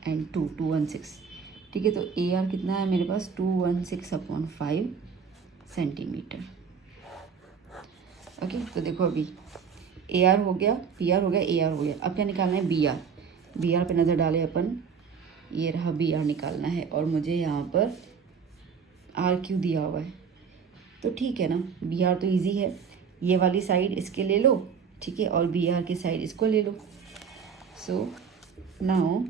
एंड 2 216, ठीक है। तो ए आर कितना है मेरे पास 216 अपॉन 5 सेंटीमीटर, ओके। तो देखो अभी ए आर हो गया, पी आर हो गया, ए आर हो गया, अब क्या निकालना है बी आर। बी आर पे नज़र डालें अपन, ये रहा बी आर निकालना है, और मुझे यहाँ पर आर क्यू दिया हुआ है, तो ठीक है ना, बी आर तो इजी है, ये वाली साइड इसके ले लो, ठीक है, और बी आर की साइड इसको ले लो। सो नाउ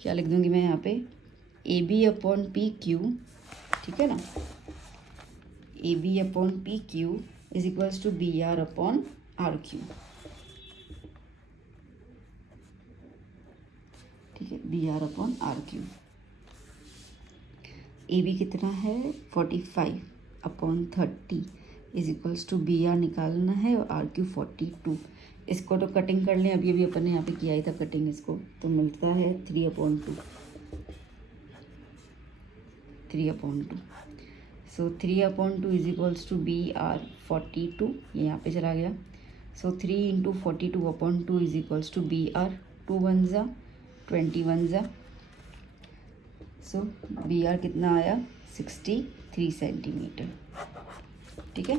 क्या लिख दूँगी मैं यहाँ पे, A B upon P Q ठीक है ना। A B upon P Q is equals to B R upon R Q, ठीक है, B R upon R Q. A B कितना है 45 upon 30 is equals to B R निकालना है और आर क्यू 42। इसको तो कटिंग कर लें, अभी अभी अपन ने यहाँ पे किया ही था कटिंग इसको, तो मिलता है 3/2, 3/2। So 3/2 is equals to B R 42, ये यहाँ पे चला गया। So 3 into 42/2 is equals to B R, 2 1 ज़ा 21 ज़ा। सो बी आर कितना आया 63 सेंटीमीटर, ठीक है।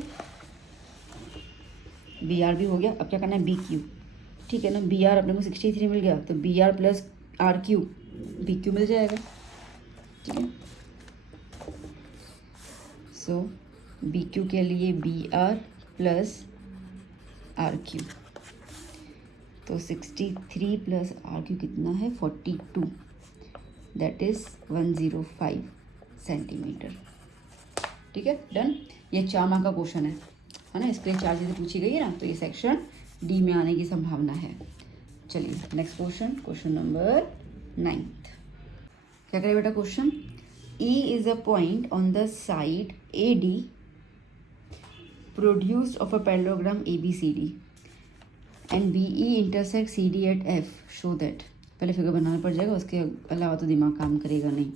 बी आर भी हो गया, अब क्या करना है बी क्यू, ठीक है ना। बी आर अपने को 63 मिल गया, तो B R plus R Q B Q मिल जाएगा, ठीक है। सो बी क्यू के लिए B R plus R Q, तो 63 प्लस आर क्यू कितना है 42, दैट इज़ 105 सेंटीमीटर, ठीक है, डन। ये 4 मार्क का क्वेश्चन है ना, इसके लिए 4 चीज़ें पूछी गई है ना, तो ये सेक्शन डी में आने की संभावना है। चलिए नेक्स्ट क्वेश्चन, क्वेश्चन नंबर 9। क्या करें बेटा question, E is a point on the side AD produced of a parallelogram ABCD and BE intersects CD at F. Show that. पहले फिगर बनाना पड़ जाएगा, उसके अलावा तो दिमाग काम करेगा नहीं।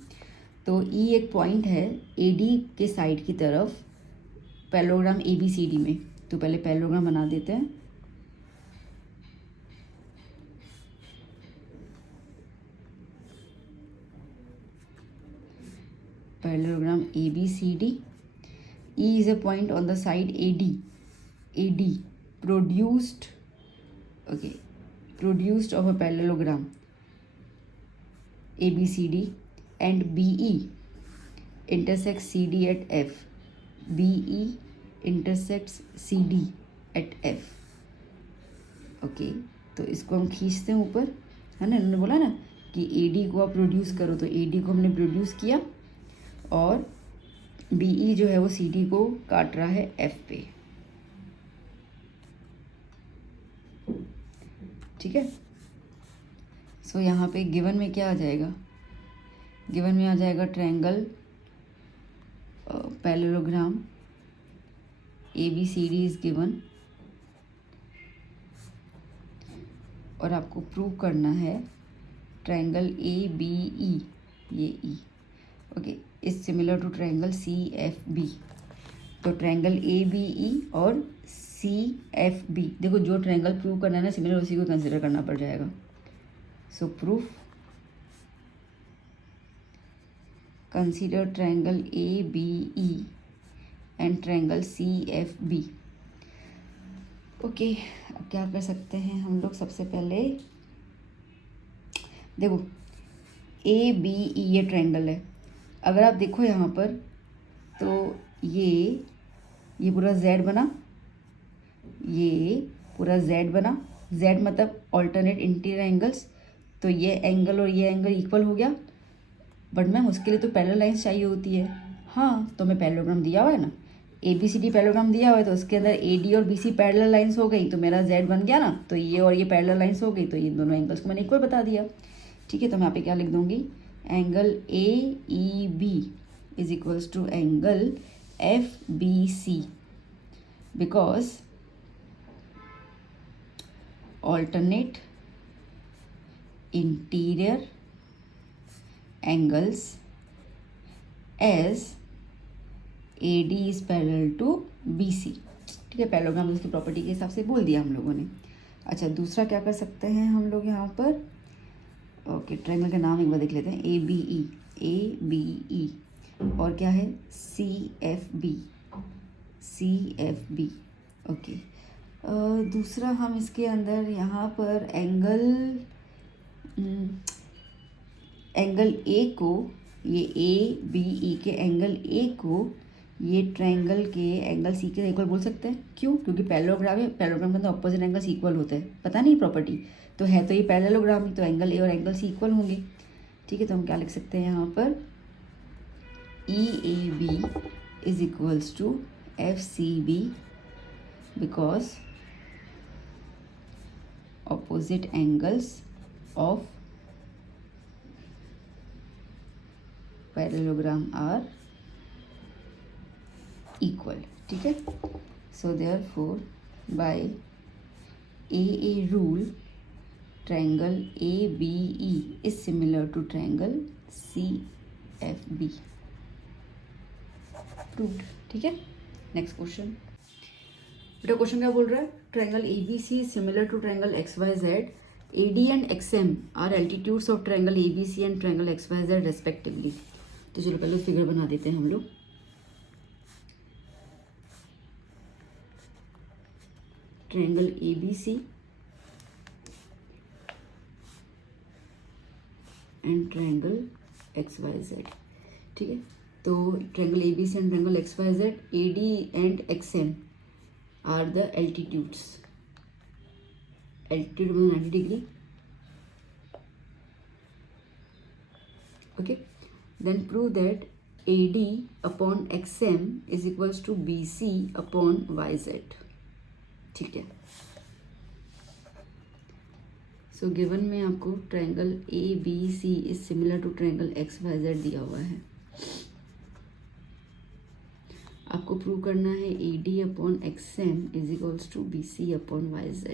तो E एक पॉइंट है AD के साइड की तरफ पैरेललोग्राम ABCD में, तो पहले पैरेललोग्राम बना देते हैं। parallelogram ABCD. E is a point on the side AD produced of a parallelogram ABCD and BE intersects CD at F. BE intersects CD at F. Okay, तो इसको हम खींचते हैं ऊपर, है ना। इन्होंने बोला ना कि AD को आप प्रोड्यूस करो, तो AD को हमने प्रोड्यूस किया और BE जो है वो CD को काट रहा है F पे, ठीक है। सो यहाँ पे गिवन में क्या आ जाएगा, गिवन में आ जाएगा triangle parallelogram ABCD is given, और आपको प्रूव करना है ट्रायंगल ABE, ये E okay is similar to triangle CFB। तो ट्रायंगल ABE और CFB, देखो जो ट्रायंगल प्रूव करना है ना सिमिलर, उसी को कंसिडर करना पड़ जाएगा। सो proof, consider triangle ABE and triangle CFB। Okay, अब क्या कर सकते हैं हम लोग, सबसे पहले देखो ABE ये ट्रायंगल है, अगर आप देखो यहाँ पर तो ये पूरा Z बना, ये पूरा Z बना, Z मतलब ऑल्टरनेट इंटीरियर एंगल्स, तो ये एंगल और ये एंगल इक्वल हो गया। बट मैम उसके लिए तो पैरेलल लाइंस चाहिए होती है। हाँ, तो मैं पैरेललोग्राम दिया हुआ है ना, ABCD पैरेललोग्राम दिया हुआ है, तो उसके अंदर AD और BC पैरेलल लाइंस हो गई, तो मेरा Z बन गया ना, तो ये और ये पैरेलल लाइंस हो गई, तो ये दोनों एंगल्स को मैंने इक्वल बता दिया, ठीक है। तो मैं यहाँ पे क्या लिख दूँगी, angle AEB is equals to angle FBC because alternate interior angles as AD is parallel to BC, ठीक है। पैरेललोग्राम की प्रॉपर्टी के हिसाब से बोल दिया हम लोगों ने। अच्छा, दूसरा क्या कर सकते हैं हम लोग यहाँ पर, ओके ट्रायंगल का नाम एक बार देख लेते हैं, ABE और क्या है CFB, ओके। दूसरा हम इसके अंदर यहाँ पर एंगल A को, ये ABE के एंगल A को ये ट्रायंगल के एंगल C के इक्वल बोल सकते हैं। क्यों? क्योंकि पैरेललोग्राम है, पैरेललोग्राम के अंदर ऑपोजिट एंगल्स इक्वल होते हैं, पता नहीं प्रॉपर्टी, तो है तो ये पैरेललोग्राम ही, तो एंगल A और एंगल C इक्वल होंगे, ठीक है। तो हम क्या लिख सकते हैं यहाँ पर, EAB is equals to FCB because opposite angles of parallelogram are equal. ठीक है, so therefore by AA rule triangle ABE is similar to triangle CFB. Proved. ठीक है, नेक्स्ट क्वेश्चन. बेटा क्वेश्चन क्या बोल रहा है? Triangle ABC similar to triangle XYZ. AD and XM are altitudes of triangle ABC and triangle XYZ respectively. तो चलो पहले फिगर बना देते हैं हम लोग. Triangle ABC and triangle XYZ. ठीक है, तो triangle ABC and triangle XYZ, AD and XM are the altitudes. Altitude में 90 degree. Okay, then prove that AD upon XM is equals to BC upon YZ. ठीक है, सो गिवन में आपको triangle ABC is similar to triangle XYZ दिया हुआ है. आपको प्रूव करना है AD upon XM is equals to BC upon YZ.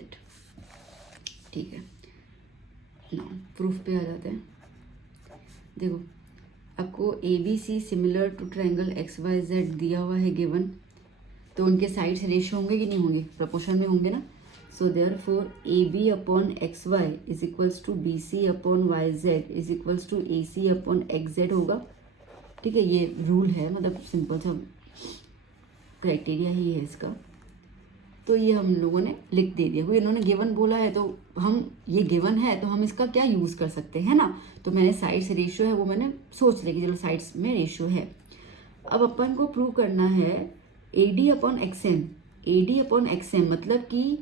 ठीक है, ना प्रूफ पे आ जाते हैं. देखो आपको ABC similar to triangle XYZ दिया हुआ है गिवन, तो उनके साइड्स रेशियो होंगे कि नहीं होंगे? प्रोपोर्शन में होंगे ना. So therefore AB upon XY is equals to BC upon YZ is equals to AC upon XZ होगा. ठीक है, ये रूल है, मतलब सिंपल सा क्राइटेरिया ही है इसका. तो ये हम लोगों ने लिख दे दिया, क्योंकि इन्होंने गिवन बोला है तो हम, ये गिवन है तो हम इसका क्या यूज़ कर सकते हैं ना. तो मैंने साइड्स रेशियो है वो मैंने सोच लिया कि चलो साइड्स में रेशियो है. अब अपन को प्रूव करना है AD upon XM. AD upon XM मतलब कि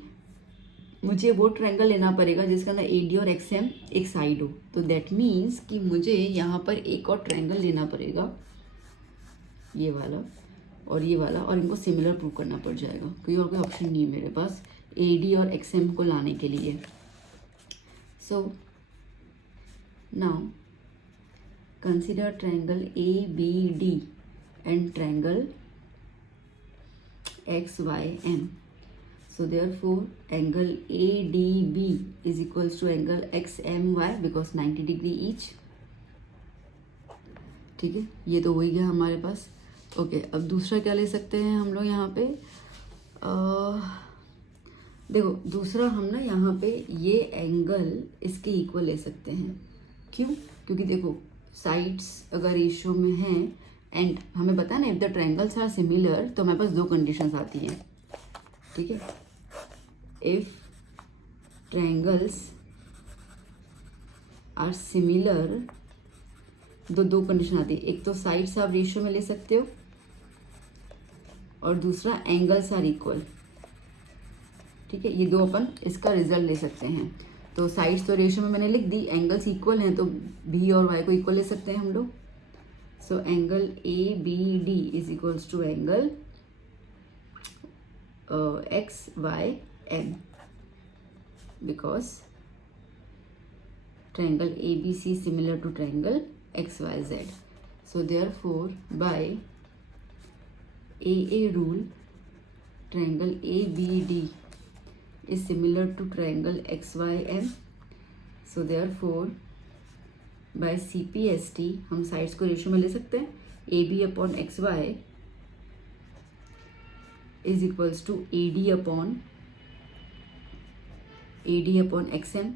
मुझे वो ट्रायंगल लेना पड़ेगा जिसका अंदर AD और XM एक साइड हो. तो दैट मीन्स कि मुझे यहाँ पर एक और ट्रायंगल लेना पड़ेगा, ये वाला और ये वाला, और इनको सिमिलर प्रूव करना पड़ जाएगा. कोई और कोई ऑप्शन नहीं है मेरे पास AD और XM को लाने के लिए. So now consider triangle ABD and triangle XYM. So therefore angle ADB is equals to angle XMY because 90 degree each. ठीक है, ये तो हो ही गया हमारे पास. ओके, अब दूसरा क्या ले सकते हैं हम लोग यहाँ पे? देखो दूसरा हम ना यहाँ पे ये एंगल इसके इक्वल ले सकते हैं. क्यों? क्योंकि देखो साइड्स अगर रेशियो में हैं एंड हमें पता है ना, if the triangles are similar, तो हमारे पास दो कंडीशंस आती हैं. ठीक है, इफ ट्रायंगल्स आर सिमिलर, दो कंडीशन आती है. एक तो साइड्स आप रेशियो में ले सकते हो और दूसरा एंगल्स आर इक्वल. ठीक है, ये दो अपन इसका रिजल्ट ले सकते हैं. तो साइड्स तो रेशियो में मैंने लिख दी, एंगल्स इक्वल हैं तो B और Y को इक्वल ले सकते हैं हम लोग. So angle ABD is equals to angle XYM because triangle ABC similar to triangle XYZ. So therefore by AA rule triangle ABD is similar to triangle XYM. So therefore by CPST हम साइड्स को रेशियो में ले सकते हैं. AB upon XY is equals to AD upon XM.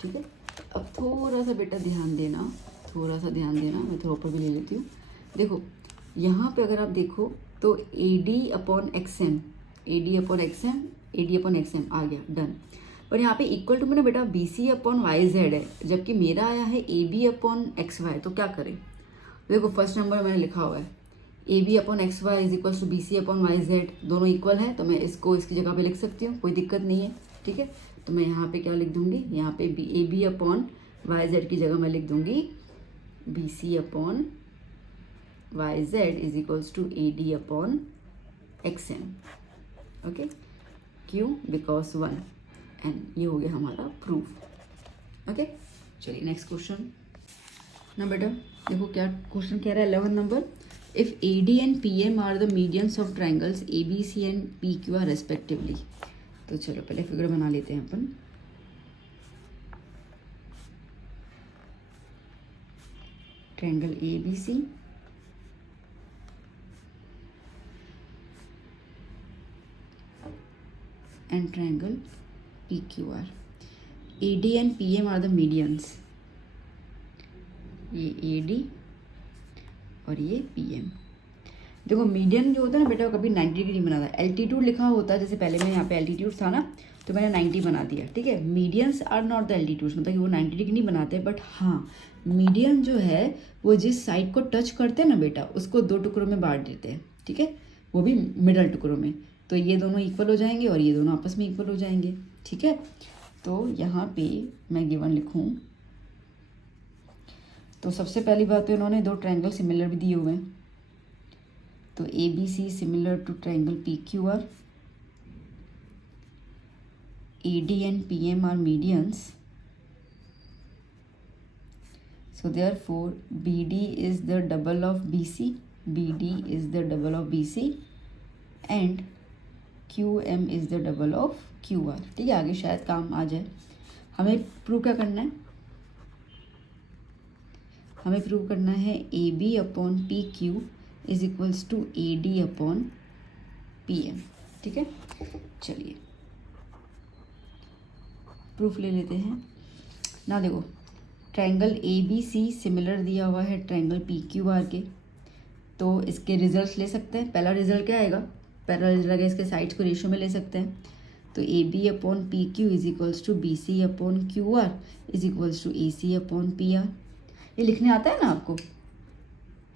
ठीक है, अब थोड़ा सा बेटा ध्यान देना, मैं थोड़ा ऊपर भी ले लेती हूँ. देखो यहाँ पे अगर आप देखो तो AD अपॉन XM आ गया, डन. पर यहाँ पे इक्वल टू में ना बेटा BC अपॉन YZ है, जबकि मेरा आया है AB अपॉन XY. तो क्या करें? देखो फर्स्ट नंबर मैंने लिखा हुआ है AB upon XY is equal to BC upon YZ, दोनों इक्वल हैं तो मैं इसको इसकी जगह पे लिख सकती हूँ, कोई दिक्कत नहीं है. ठीक है, तो मैं यहाँ पे क्या लिख दूँगी, यहाँ पे AB अपॉन YZ की जगह मैं लिख दूँगी B C upon Y Z is equals to A D upon X M. Okay, क्यों? बिकॉज 1 एंड ये हो गया हमारा प्रूफ. ओके, चलिए नेक्स्ट क्वेश्चन. ना बेटा देखो क्या क्वेश्चन कह रहा है. 11 नंबर. If A D and P M are the medians of triangles A B C and P Q R respectively. तो चलो पहले फिगर बना लेते हैं अपन. Triangle A B C and triangle PQR. AD and PM are the medians. ये AD और ये PM. देखो मीडियन जो होता है ना बेटा कभी 90 डिग्री नहीं बनाता. एल्टीट्यूड लिखा होता है, जैसे पहले मैं यहाँ पे एल्टीट्यूड था ना तो मैंने 90 बना दिया. ठीक है, medians are not the altitudes, मतलब कि वो 90 डिग्री नहीं बनाते. बट हाँ, मीडियन जो है वो जिस साइड को टच करते हैं ना बेटा उसको 2 टुकड़ों में बांट देते हैं. ठीक है, वो भी मिडल टुकड़ों में. तो ये दोनों इक्वल हो जाएंगे और ये दोनों आपस में इक्वल हो जाएंगे. ठीक है, तो यहाँ पे मैं गिवन लिखूँ तो सबसे पहली बात तो इन्होंने 2 ट्रायंगल सिमिलर भी दिए हुए हैं. तो A B C similar to triangle P Q R. A D and P M R medians. So therefore B D is the double of B C. B D is the double of B C and Q M is the double of Q R. ठीक है, आगे शायद काम आ जाए. हमें प्रूव क्या करना है? हमें प्रूव करना है A B upon P Q is equals to A D upon P M. ठीक है, चलिए प्रूफ ले लेते हैं ना. देखो triangle A B C similar दिया हुआ है ट्रायंगल पी क्यू आर के, तो इसके रिजल्ट्स ले सकते हैं. पहला रिजल्ट क्या आएगा? पहला रिजल्ट आएगा इसके साइड्स को रेशियो में ले सकते हैं. तो A B upon P Q is equals to B C upon Q R is equals to A C upon P R. ये लिखने आता है ना आपको?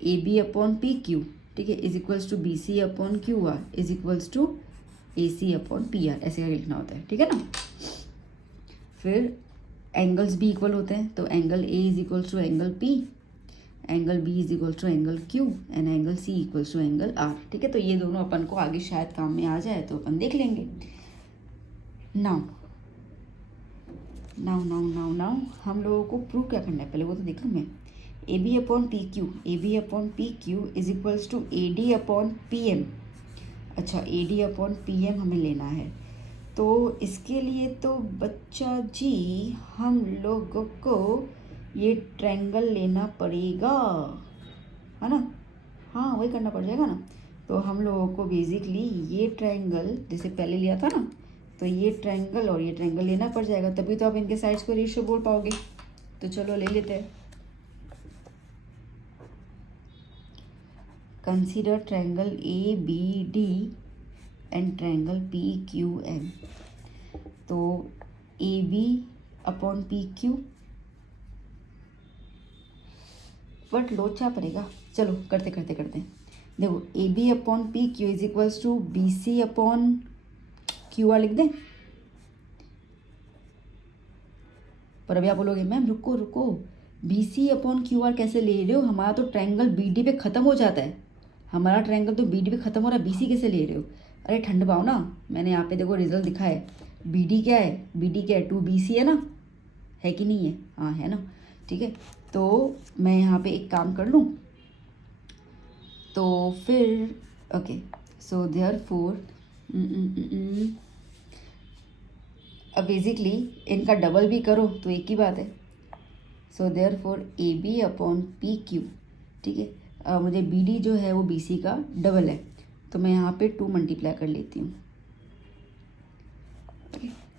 A B upon P Q, ठीक है, is equals to B C upon Q R is equals to A C upon P R. ऐसे करके लिखना होता है. ठीक है ना. फिर एंगल्स भी इक्वल होते हैं. तो angle A is equals to angle P, angle B is equals to angle Q and angle C equals to angle R. ठीक है, तो ये दोनों अपन को आगे शायद काम में आ जाए तो अपन देख लेंगे. नाउ हम लोगों को प्रूव क्या करना है पहले वो तो देख लूँ मैं. A B upon P Q, A B upon P Q is equals to A D upon P M. अच्छा, A D upon P M हमें लेना है. तो इसके लिए तो बच्चा जी हम लोगों को ये ट्रायंगल लेना पड़ेगा, है ना. हाँ, वही करना पड़ जाएगा ना. तो हम लोगों को बेसिकली ये ट्रायंगल जैसे पहले लिया था ना, तो ये ट्रायंगल और ये ट्रायंगल लेना पड़ जाएगा, तभी तो आप इनके साइड्स को रेशियो बोल पाओगे. तो चलो ले लेते हैं. Consider triangle A B D and triangle P Q M. तो A B upon P Q, but लोचा पड़ेगा. चलो करते देखो A B upon P Q is equals to B C upon Q R लिख दें. पर अभी आप बोलोगे मैम रुको B C upon Q R कैसे ले रहे हो? हमारा तो ट्रायंगल बी डी पे ख़त्म हो जाता है. हमारा ट्रायंगल तो बी डी पे ख़त्म हो रहा है, बी सी कैसे ले रहे हो? अरे ठंड पाओ ना. मैंने यहाँ पे देखो रिजल्ट दिखा है. बी डी क्या है? बी डी क्या है? 2BC है ना, है कि नहीं है? हाँ है ना. ठीक है, तो मैं यहाँ पे एक काम कर लूँ तो फिर ओके. सो देयरफॉर अब बेसिकली इनका डबल भी करो तो एक ही बात है. So therefore A B upon P Q. ठीक है, मुझे बी डी जो है वो बी सी का डबल है, तो मैं यहाँ पे 2 मल्टीप्लाई कर लेती हूँ.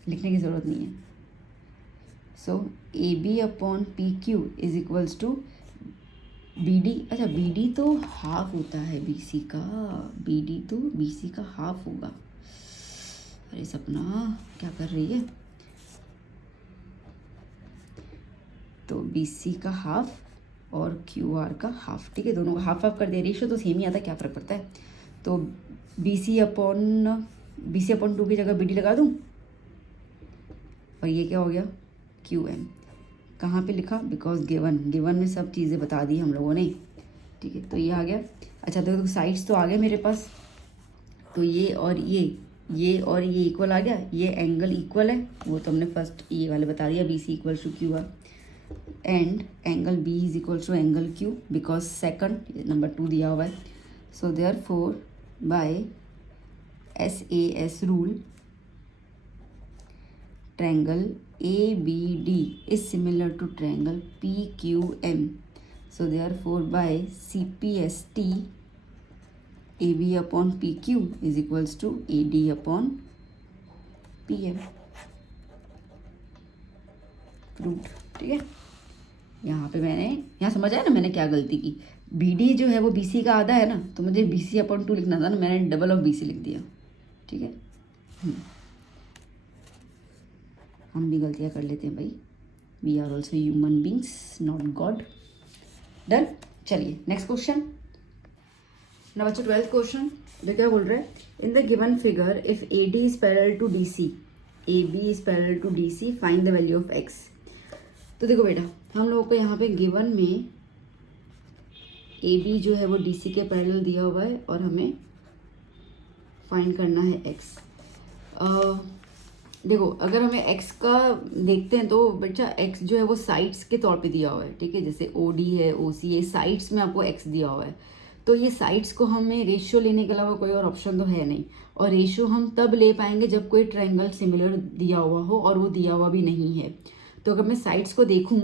लिखने की ज़रूरत नहीं है. So A B upon P Q is equals to B D. अच्छा, बी डी तो हाफ होता है बी सी का. बी डी तो बी सी का हाफ होगा. अरे सपना क्या कर रही है? तो बी सी का हाफ और क्यू आर का हाफ. ठीक है, दोनों का हाफ कर दिया. रेशियो तो सेम ही आता है, क्या फ़र्क पड़ता है. तो बी सी अपॉन 2 की जगह बी डी लगा दूँ और ये क्या हो गया? Q M. कहाँ पे लिखा, बिकॉज गिवन में सब चीज़ें बता दी हम लोगों ने, ठीक है। तो ये आ गया। अच्छा तो साइड्स तो आ गए मेरे पास, तो ये और ये इक्वल आ गया, ये एंगल इक्वल है, वो तो हमने फर्स्ट ये वाले बता दिया, B C equal to Q R, and angle B is equal to angle Q, because second number 2 दिया हुआ है। So therefore by SAS rule triangle ABD is similar to triangle PQM. So therefore by CPST AB upon PQ is equals to AD upon PM. Proved, ठीक है। यहाँ पे मैंने यहाँ समझ आया ना मैंने क्या गलती की, BD जो है वो BC का आधा है ना, तो मुझे BC अपॉन 2 लिखना था ना, मैंने डबल ऑफ BC लिख दिया, ठीक है। हम भी गलतियाँ कर लेते हैं भाई, we are also human beings not God. Done, चलिए नेक्स्ट क्वेश्चन। ना बच्चों 12th क्वेश्चन जो क्या बोल रहा है, in the given figure if AD is parallel to DC, AB is parallel to DC, find the value of X। तो देखो बेटा, हम लोगों को यहाँ पे गिवन में AB जो है वो DC के पैरेलल दिया हुआ है और हमें फाइंड करना है X। देखो अगर हमें x का देखते हैं तो बच्चा x जो है वो साइड्स के तौर पे दिया हुआ है, ठीक है। जैसे OD है, OC है, साइड्स में आपको x दिया हुआ है, तो ये साइड्स को हमें रेशियो लेने के अलावा कोई और ऑप्शन तो है नहीं, और रेशियो हम तब ले पाएंगे जब कोई ट्रायंगल सिमिलर दिया हुआ हो, और वो दिया हुआ भी नहीं है। तो अगर मैं साइड्स को देखूँ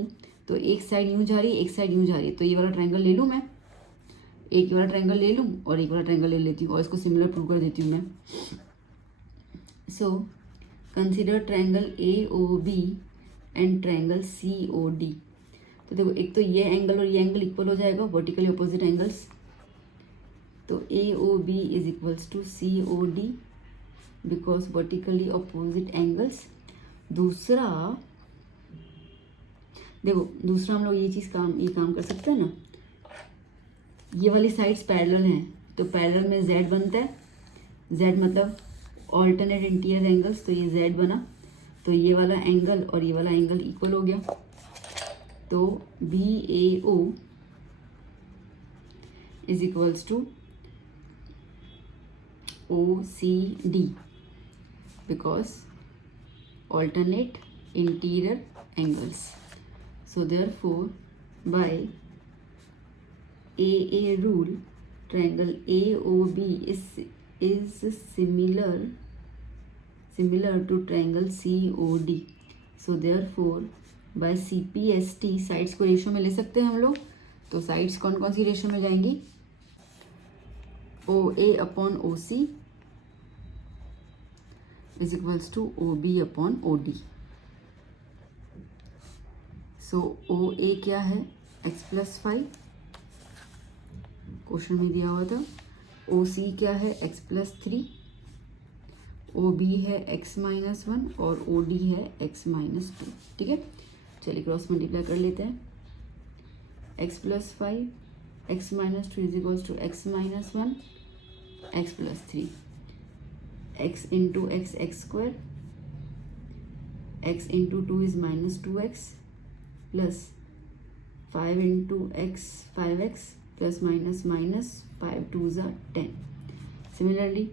तो एक साइड यूँ जा रही है, एक साइड यूँ जा रही है, तो ये वाला ट्रायंगल ले लूँ मैं, एक वाला ट्रायंगल ले लूँ और एक वाला ट्रायंगल ले लेती हूँ और इसको सिमिलर प्रूव कर देती हूँ मैं। So consider triangle AOB and triangle COD। तो देखो एक तो ये एंगल और ये एंगल इक्वल हो जाएगा, वर्टिकली अपोजिट एंगल्स, तो AOB is equals to COD because vertically opposite angles. दूसरा देखो, दूसरा हम लोग ये चीज़ ये काम कर सकते हैं ना, ये वाली साइड्स पैरेलल हैं, तो पैरेलल में Z बनता है, Z मतलब ऑल्टरनेट इंटीरियर एंगल्स, तो ये Z बना, तो ये वाला एंगल और ये वाला एंगल इक्वल हो गया, तो BAO is equals to OCD because alternate interior angles. So therefore by AA rule triangle AOB is similar to triangle COD. So therefore by CPST sides को रेशियो में ले सकते हैं हम लोग, तो साइड्स कौन कौन सी रेशियो में जाएंगी, OA upon OC is equals to OB upon OD। So OA क्या है, x+5 क्वेश्चन में दिया हुआ था, OC क्या है x+3, OB है x-1 और OD है x-2, ठीक है। चलिए क्रॉस मल्टीप्लाई कर लेते हैं, x+5 x-2 is equals to x-1 x+3, x into x x², x into 2 इज -2x plus 5 into x 5x plus minus 5 2 ज़ा 10। Similarly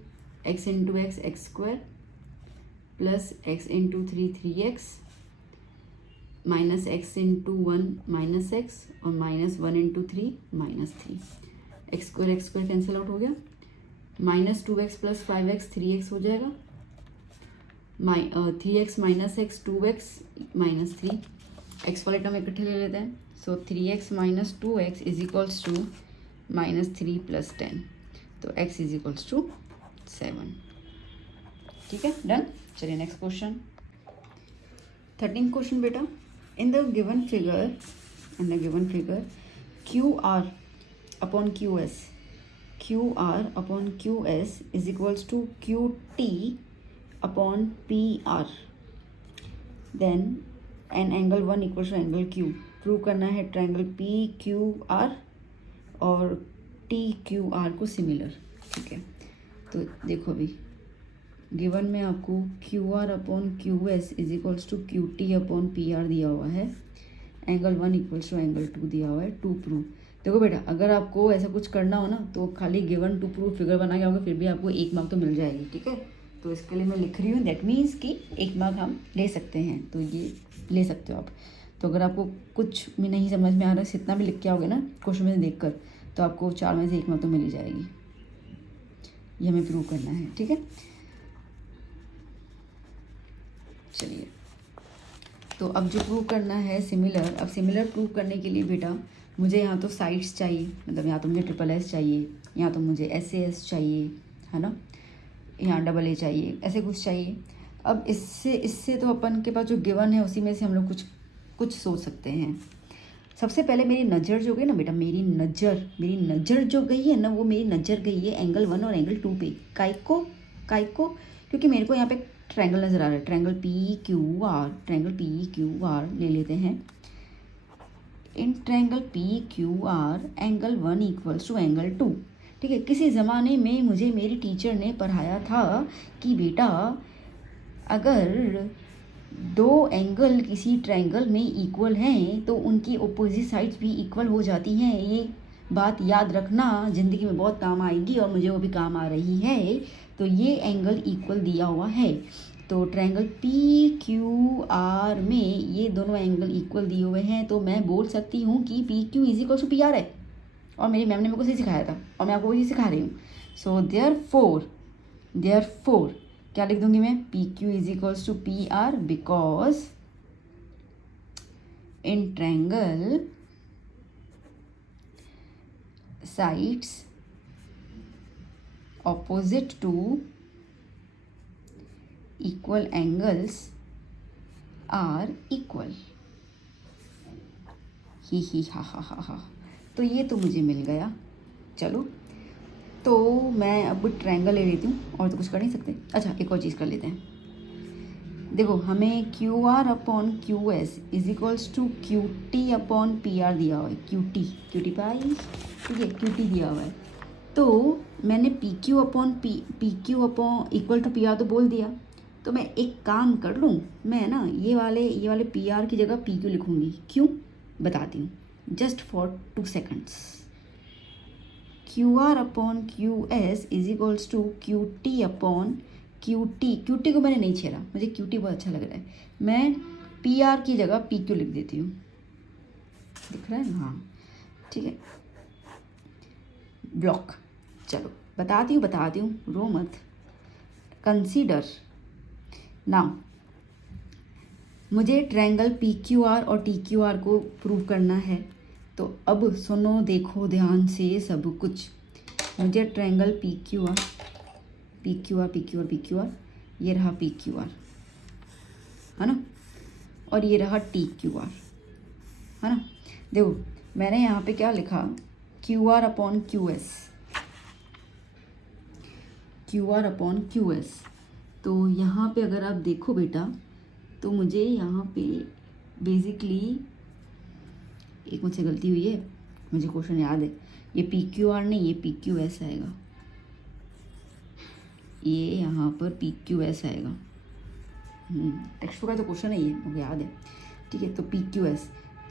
x into x x² plus x into 3 3x minus x into 1 minus x और minus 1 into 3 -3, x² cancel out हो गया, -2x प्लस 5x 3x हो जाएगा, 3x minus x 2x -3, x वाले टर्म इकट्ठे ले लेते हैं। So 3x minus 2x is equals to -3 plus 10, तो x इज इक्वल्स टू 7, ठीक है। डन, चलिए नेक्स्ट क्वेश्चन 13 क्वेश्चन बेटा। In the given figure QR upon QS is equals to QT upon PR, then an angle 1 equals to angle Q। Prove करना है ट्रायंगल PQR और TQR को सिमिलर, ठीक है। तो देखो अभी गिवन में आपको QR upon QS is equals to QT upon PR दिया हुआ है, एंगल 1 इक्वल्स टू एंगल 2 दिया हुआ है टू प्रूव। देखो बेटा, अगर आपको ऐसा कुछ करना हो ना तो खाली गिवन टू प्रूव फिगर बना के आओगे फिर भी आपको 1 मार्क तो मिल जाएगी, ठीक है। तो इसके लिए मैं लिख रही हूँ, दैट मीन्स कि 1 मार्क हम ले सकते हैं, तो ये ले सकते हो आप। तो अगर आपको कुछ भी नहीं समझ में आ रहा है, इतना भी लिख के आओगे ना क्वेश्चन में देख कर, तो आपको 4 में से 1 मार्क तो मिल ही जाएगी। ये हमें प्रूव करना है, ठीक है। चलिए, तो अब जो प्रूव करना है सिमिलर, अब सिमिलर प्रूव करने के लिए बेटा मुझे यहाँ तो साइड्स चाहिए, मतलब यहाँ तो मुझे SSS चाहिए, यहाँ तो मुझे SAS चाहिए, है ना, यहाँ AA चाहिए, ऐसे कुछ चाहिए। अब इससे तो अपन के पास जो गिवन है उसी में से हम लोग कुछ सोच सकते हैं। सबसे पहले मेरी नज़र जो गई ना बेटा, मेरी नज़र जो गई है ना, वो मेरी नज़र गई है एंगल 1 और एंगल 2 पे। काय को क्योंकि मेरे को यहाँ पे ट्रायंगल नज़र आ रहा है, ट्रायंगल PQR ले लेते हैं। In triangle PQR angle 1 equals to angle 2, ठीक है। किसी ज़माने में मुझे मेरी टीचर ने पढ़ाया था कि बेटा अगर 2 एंगल किसी ट्रायंगल में इक्वल हैं तो उनकी अपोजिट साइड्स भी इक्वल हो जाती हैं। ये बात याद रखना, ज़िंदगी में बहुत काम आएगी और मुझे वो भी काम आ रही है। तो ये एंगल इक्वल दिया हुआ है, तो ट्रायंगल PQR में ये दोनों एंगल इक्वल दिए हुए हैं, तो मैं बोल सकती हूँ कि PQ is equal to PR है। और मेरी मैम ने मेरे को सही सिखाया था और मैं आपको वही सिखा रही हूँ। सो देयरफॉर क्या लिख दूंगी मैं, PQ is equals to PR because in triangle sides opposite to equal angles are equal. ही हा। तो ये तो मुझे मिल गया। चलो, तो मैं अब ट्रायंगल ले लेती हूँ, और तो कुछ कर नहीं सकते। अच्छा, एक और चीज़ कर लेते हैं। देखो, हमें QR upon QS is equals to QT upon PR दिया हुआ है। QT पाई, ठीक है, QT दिया हुआ है। तो मैंने PQ upon equal to PR तो बोल दिया। तो मैं एक काम कर लूँ, मैं ना ये वाले PR की जगह PQ लिखूँगी। क्यों, बताती हूँ, just for 2 seconds. QR upon QS is equals to QT upon QT को मैंने नहीं छेड़ा, मुझे QT बहुत अच्छा लग रहा है। मैं PR की जगह PQ लिख देती हूँ, दिख रहा है ना, हाँ ठीक है। ब्लॉक, चलो बताती हूँ, रो मत। कंसीडर नाउ, मुझे ट्रायंगल PQR और TQR को प्रूव करना है। तो अब सुनो, देखो ध्यान से सब कुछ। मुझे ट्रायंगल PQR, ये रहा PQR, है ना, और ये रहा TQR, है ना। देखो, मैंने यहाँ पे क्या लिखा, QR अपॉन QS। तो यहाँ पे अगर आप देखो बेटा, तो मुझे यहाँ पे बेसिकली एक मुझसे गलती हुई है, मुझे क्वेश्चन याद है, ये PQR नहीं, ये PQS आएगा, ये यहाँ पर PQS आएगा। टेक्स्ट बुक का तो क्वेश्चन है ये, मुझे याद है, ठीक है। तो PQS,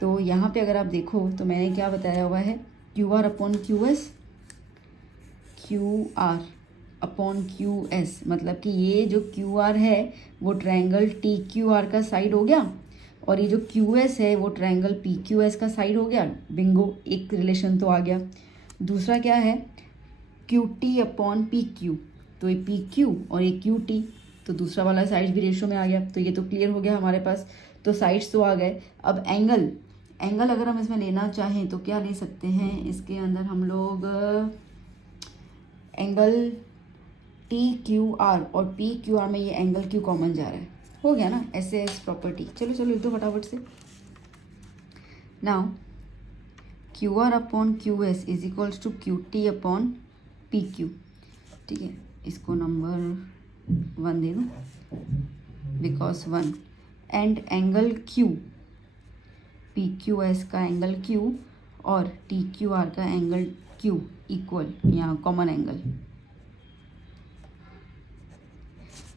तो यहाँ पे अगर आप देखो तो मैंने क्या बताया हुआ है, QR upon QS, QR upon QS, मतलब कि ये जो QR है वो ट्रायंगल TQR का साइड हो गया, और ये जो QS है वो ट्रायंगल PQS का साइड हो गया। बिंगो, एक रिलेशन तो आ गया। दूसरा क्या है, QT अपॉन PQ, तो ये PQ और ये QT, तो दूसरा वाला साइड भी रेशो में आ गया। तो ये तो क्लियर हो गया हमारे पास, तो साइड्स तो आ गए। अब एंगल अगर हम इसमें लेना चाहें तो क्या ले सकते हैं, इसके अंदर हम लोग एंगल TQR और PQR में ये एंगल Q कॉमन जा रहा है, हो गया ना, SAS प्रॉपर्टी। चलो लिख दो फटाफट से। Now QR upon QS is equals to QT upon PQ, ठीक है। इसको नंबर 1 दे दूँ, because 1 and angle Q, PQS का एंगल Q और TQR का एंगल Q इक्वल, यहाँ common angle.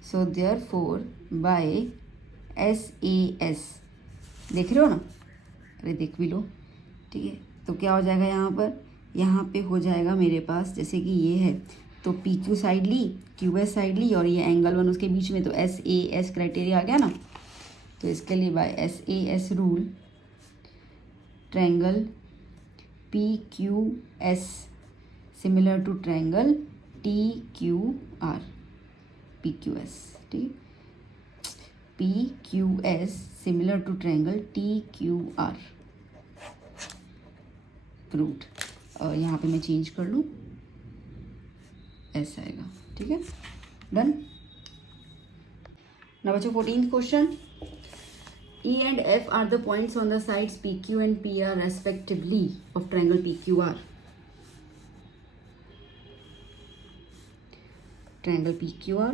So therefore by SAS, देख रहे हो ना, अरे देख भी लो, ठीक है। तो क्या हो जाएगा यहाँ पे हो जाएगा मेरे पास, जैसे कि ये है तो पी क्यू साइड ली, क्यू एस साइड ली और ये एंगल 1 उसके बीच में, तो एस ए एस क्राइटेरिया आ गया ना। तो इसके लिए by S A S rule triangle P Q S similar to triangle T Q R, P Q S, ठीक है, P Q S similar to triangle T Q R, proved. और यहाँ पे मैं चेंज कर लूँ, ऐसा आएगा, ठीक है, डन। ना बच्चों 14th question, E and F are the points on the sides PQ and PR respectively of triangle PQR. Triangle PQR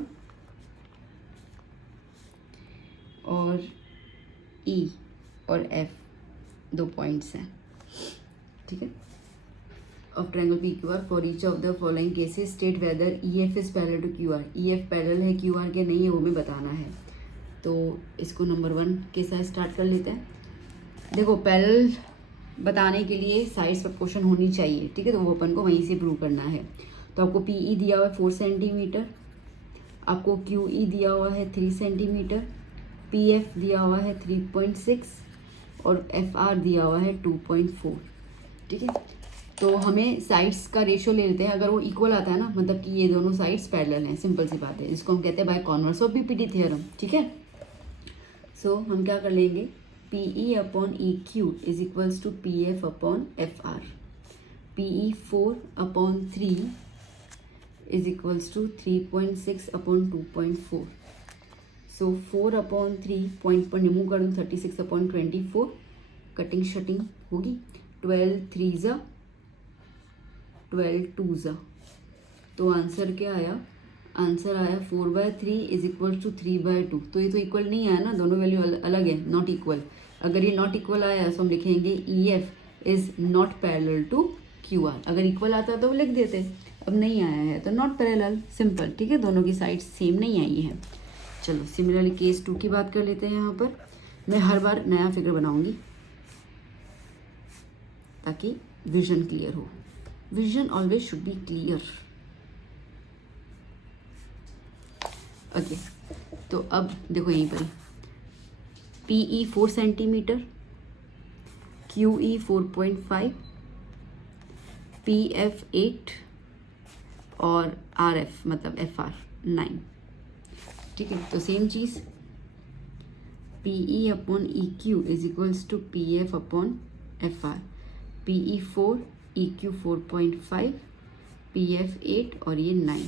और E और F दो पॉइंट्स हैं, ठीक है, of triangle PQR. For each of the following cases state whether EF is parallel to QR. EF parallel है QR के नहीं है, वो हमें बताना है। तो इसको नंबर 1 के साथ स्टार्ट कर लेते हैं। देखो पैरेलल बताने के लिए साइड्स प्रपोर्शन होनी चाहिए, ठीक है, तो वो अपन को वहीं से प्रूव करना है। तो आपको PE दिया हुआ है 4 सेंटीमीटर, आपको QE दिया हुआ है 3 सेंटीमीटर, PF दिया हुआ है 3.6 और FR दिया हुआ है 2.4, ठीक है। तो हमें साइड्स का रेशियो ले लेते हैं, अगर वो इक्वल आता है ना, मतलब कि ये दोनों साइड्स पैरेलल हैं, सिंपल सी बात है, इसको हम कहते हैं बाय कॉन्वर्स ऑफ बीपीटी थ्योरम, ठीक है। सो हम क्या कर लेंगे, PE upon EQ is equals to PF upon FR, PE 4 upon 3 is equals to 3.6 upon 2.4। So 4 upon 3 point पर रिमूव कर दूँ, 36 अपॉन 24, कटिंग शटिंग होगी, 12 3 ज़ा 12 2 ज़ा, तो आंसर क्या आया, आंसर आया 4/3 इज इक्वल टू 3/2। तो ये तो इक्वल नहीं आया ना, दोनों वैल्यू अलग है, नॉट इक्वल। अगर ये नॉट इक्वल आया तो हम लिखेंगे EF is not parallel to QR। अगर इक्वल आता तो वो लिख देते, अब नहीं आया है तो नॉट पैरेलल, सिंपल, ठीक है, दोनों की साइड सेम नहीं आई है। चलो सिमिलरली केस 2 की बात कर लेते हैं। यहाँ पर मैं हर बार नया फिगर बनाऊंगी ताकि विजन क्लियर हो, vision always should be clear. Okay, तो अब देखो यहीं पर PE 4 सेंटीमीटर, QE 4.5, PF 8 और RF मतलब FR 9, ठीक है। तो सेम चीज़ PE upon EQ is equals to PF upon FR, PE 4 EQ 4.5 PF 8 और ये 9,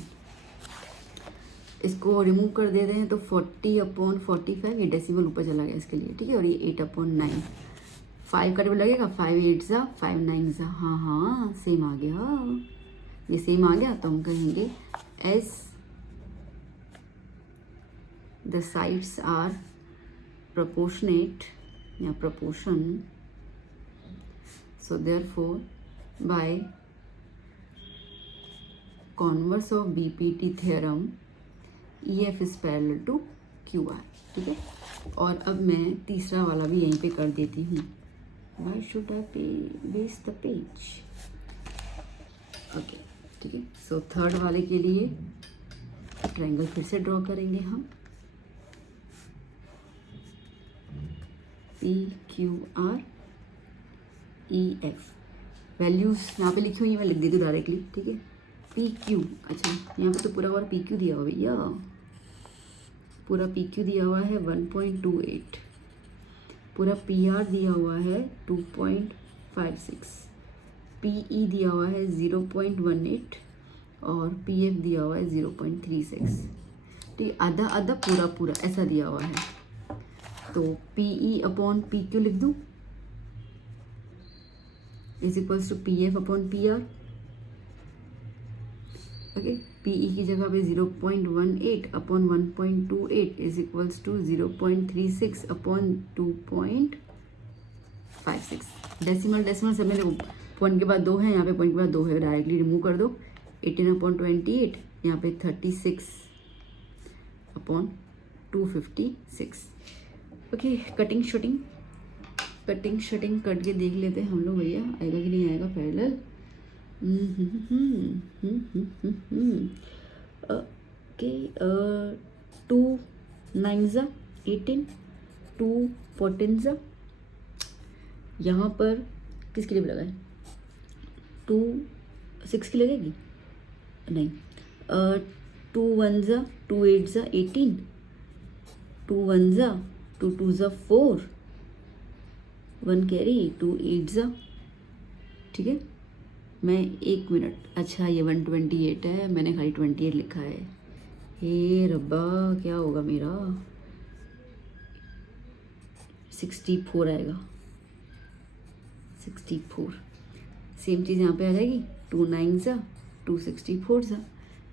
इसको रिमूव कर देते हैं तो 40 अपॉन 45, ये डेसिमल ऊपर चला गया इसके लिए, ठीक है, और ये 8 अपॉन 9, 5 का टेबल लगेगा, 5 8 ज़ा 5 9 ज़ा, हाँ हाँ सेम आ गया, ये सेम आ गया। तो हम कहेंगे as the sides are proportionate या proportion, so therefore by converse of BPT theorem EF is parallel to QR, ठीक है। और अब मैं तीसरा वाला भी यहीं पे कर देती हूँ, why should I waste the page, okay, ठीक है। सो थर्ड वाले के लिए ट्रायंगल फिर से ड्रॉ करेंगे हम, PQR EF, वैल्यूज़ यहाँ पे लिखी हुई है, मैं लिख देती हूँ डायरेक्टली, ठीक है। PQ, अच्छा यहाँ पे तो पूरा और PQ दिया हुआ भैया, पूरा PQ दिया हुआ है 1.28, पूरा PR दिया हुआ है 2.56, PE दिया हुआ है 0.18 और PF दिया हुआ है 0.36, ठीक, आधा आधा पूरा पूरा ऐसा दिया हुआ है। तो PE अपॉन PQ लिख दूँ is equals to PF upon PR, okay. PE की जगह पे 0.18 upon 1.28 is equals to 0.36 upon 2.56, decimal decimal सब में पॉइंट के बाद 2 है, यहाँ पे पॉइंट के बाद 2 है, डायरेक्टली रिमूव कर दो, 18 अपॉन 28, यहाँ पे 36 upon 256, okay. Cutting shooting cutting शटिंग कट के देख लेते हैं हम लोग भैया, आएगा कि नहीं आएगा पैरेलल। ओके, 2 9 18, 2 14, यहाँ पर किसके लिए भी लगाए, 2 6 की लगेगी नहीं, 2 1 2 8 18, 2 1 2 2 4, 1 कैरी, 2 8, ठीक है। मैं 1 मिनट, अच्छा ये 128 है, मैंने खाली 28 लिखा है। हे रब्बा क्या होगा मेरा, 64 आएगा, 64। सेम चीज़ यहाँ पे आ जाएगी, 2 9 2 64,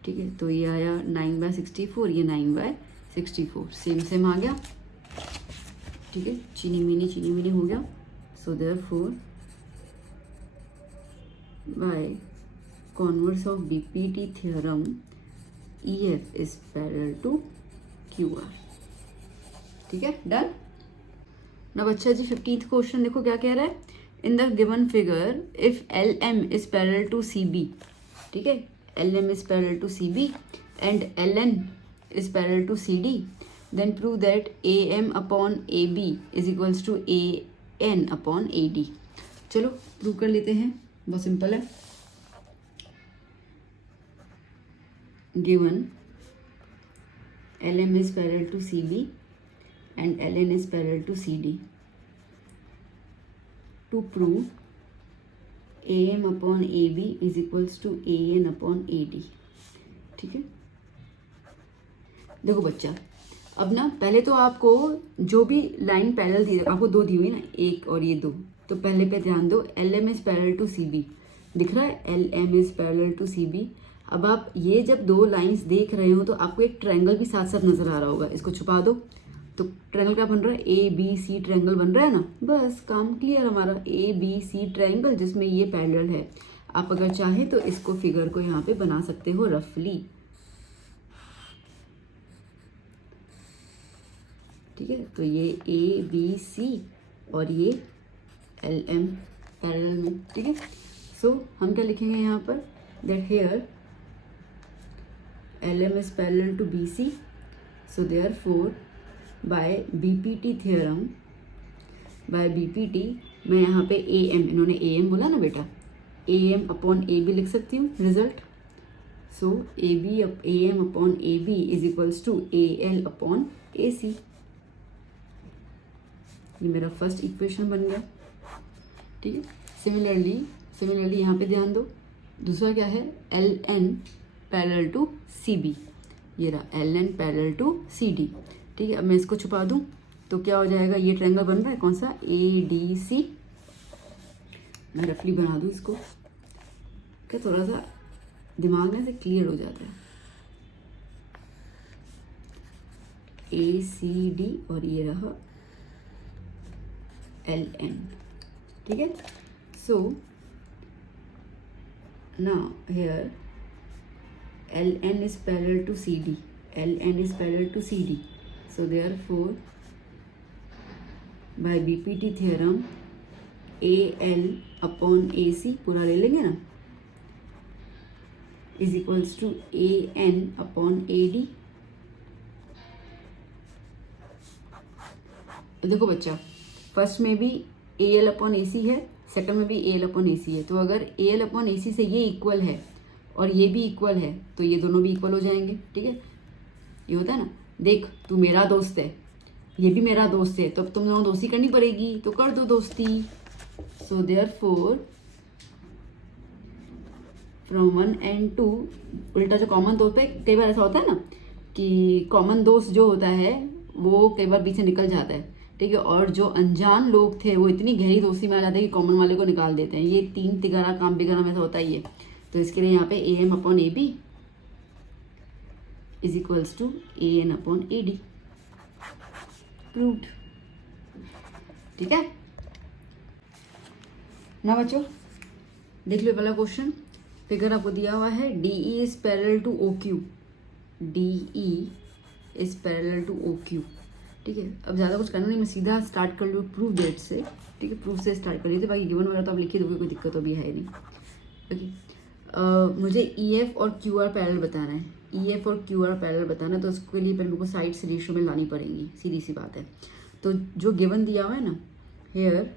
ठीक है। तो ये आया 9/64, ये 9/64, सेम आ गया, ठीक है। चीनी मीनी हो गया। So therefore by converse of बीपीटी theorem EF is parallel to QR, ठीक है, डन। ना बच्चा जी 15th क्वेश्चन देखो क्या कह रहा है, in the given figure if LM is parallel to CB, ठीक है, LM is parallel to CB and LN is parallel to CD, then prove that AM upon AB is equals to AN upon AD। चलो प्रूव कर लेते हैं, बहुत सिंपल है। Given LM is parallel to CB and LN is parallel to CD, to prove AM upon AB is equals to AN upon AD, ठीक है। देखो बच्चा, अब ना पहले तो आपको जो भी लाइन पैरेलल दी, आपको 2 दी हुई ना, एक और ये 2, तो पहले पे ध्यान दो, LM is parallel to CB दिख रहा है, LM is parallel to CB। अब आप ये जब 2 लाइंस देख रहे हो तो आपको एक ट्रायंगल भी साथ साथ नजर आ रहा होगा, इसको छुपा दो तो ट्रायंगल क्या बन रहा है, ABC ट्रायंगल बन रहा है ना, बस काम क्लियर हमारा, ABC ट्रायंगल जिसमें ये पैरेलल है। आप अगर चाहें तो इसको फिगर को यहाँ पे बना सकते हो रफली, ठीक है। तो ये ABC और ये LM पैरेलल में, ठीक है। सो हम क्या लिखेंगे यहाँ पर, that here LM is parallel to BC, so therefore by BPT theorem, by BPT मैं यहाँ पे AM, इन्होंने AM बोला ना बेटा, AM अपॉन AB लिख सकती हूँ result. So AM upon AB is equals to AL upon AC, ये मेरा फर्स्ट इक्वेशन बन गया, ठीक है। सिमिलरली यहाँ पे ध्यान दो, दूसरा क्या है, LN पैरेलल टू CB, ये रहा LN पैरेलल टू CD, ठीक है। अब मैं इसको छुपा दूँ तो क्या हो जाएगा, ये ट्रायंगल बन रहा है कौन सा, ADC। मैं रफली बना दूँ इसको, क्या थोड़ा सा दिमाग में से क्लियर हो जाता है, ACD और ये रहा LN, ठीक है। सो now here LN is parallel to CD, LN is parallel to CD, so therefore by BPT theorem AL upon AC पूरा ले लेंगे ना, is equals to AN upon AD। देखो बच्चा, फर्स्ट में भी AL अपॉन AC है, सेकंड में भी AL अपॉन AC है, तो अगर AL अपॉन AC से ये इक्वल है और ये भी इक्वल है तो ये दोनों भी इक्वल हो जाएंगे, ठीक है। ये होता है ना, देख तू मेरा दोस्त है, ये भी मेरा दोस्त है, तो अब तुम दोनों दोस्ती करनी पड़ेगी, तो कर दो दोस्ती। सो देयरफॉर फ्रॉम 1 and 2, उल्टा जो कॉमन दोस्त है, कई बार ऐसा होता है ना कि कॉमन दोस्त जो होता है वो कई बार बीच से निकल जाता है, ठीक है। और जो अनजान लोग थे वो इतनी गहरी दोस्ती में आ जाते हैं कि कॉमन वाले को निकाल देते हैं, ये 3 तिगारा काम बिगारा में से होता ही है। तो इसके लिए यहाँ पे AM upon AB is equals to AN upon AD, proved, ठीक है ना बच्चों। देख लो पहला क्वेश्चन, फिगर आपको दिया हुआ है, DE is parallel to OQ, DE is parallel to OQ, ठीक है। अब ज़्यादा कुछ करना नहीं, मैं सीधा स्टार्ट कर लूँ प्रूफ डेट से, ठीक है, प्रूफ से स्टार्ट कर लीजिए। बाकी गिवन वगैरह तो आप लिखिए दोगे, कोई दिक्कत तो भी है नहीं। ओके, मुझे EF और QR पैरेलल बताना है। EF और QR पैरेलल बताना है तो उसके लिए पहले मेरे को साइड्स रेशियो में लानी पड़ेंगी, सीधी सी बात है। तो जो गिवन दिया हुआ है ना, here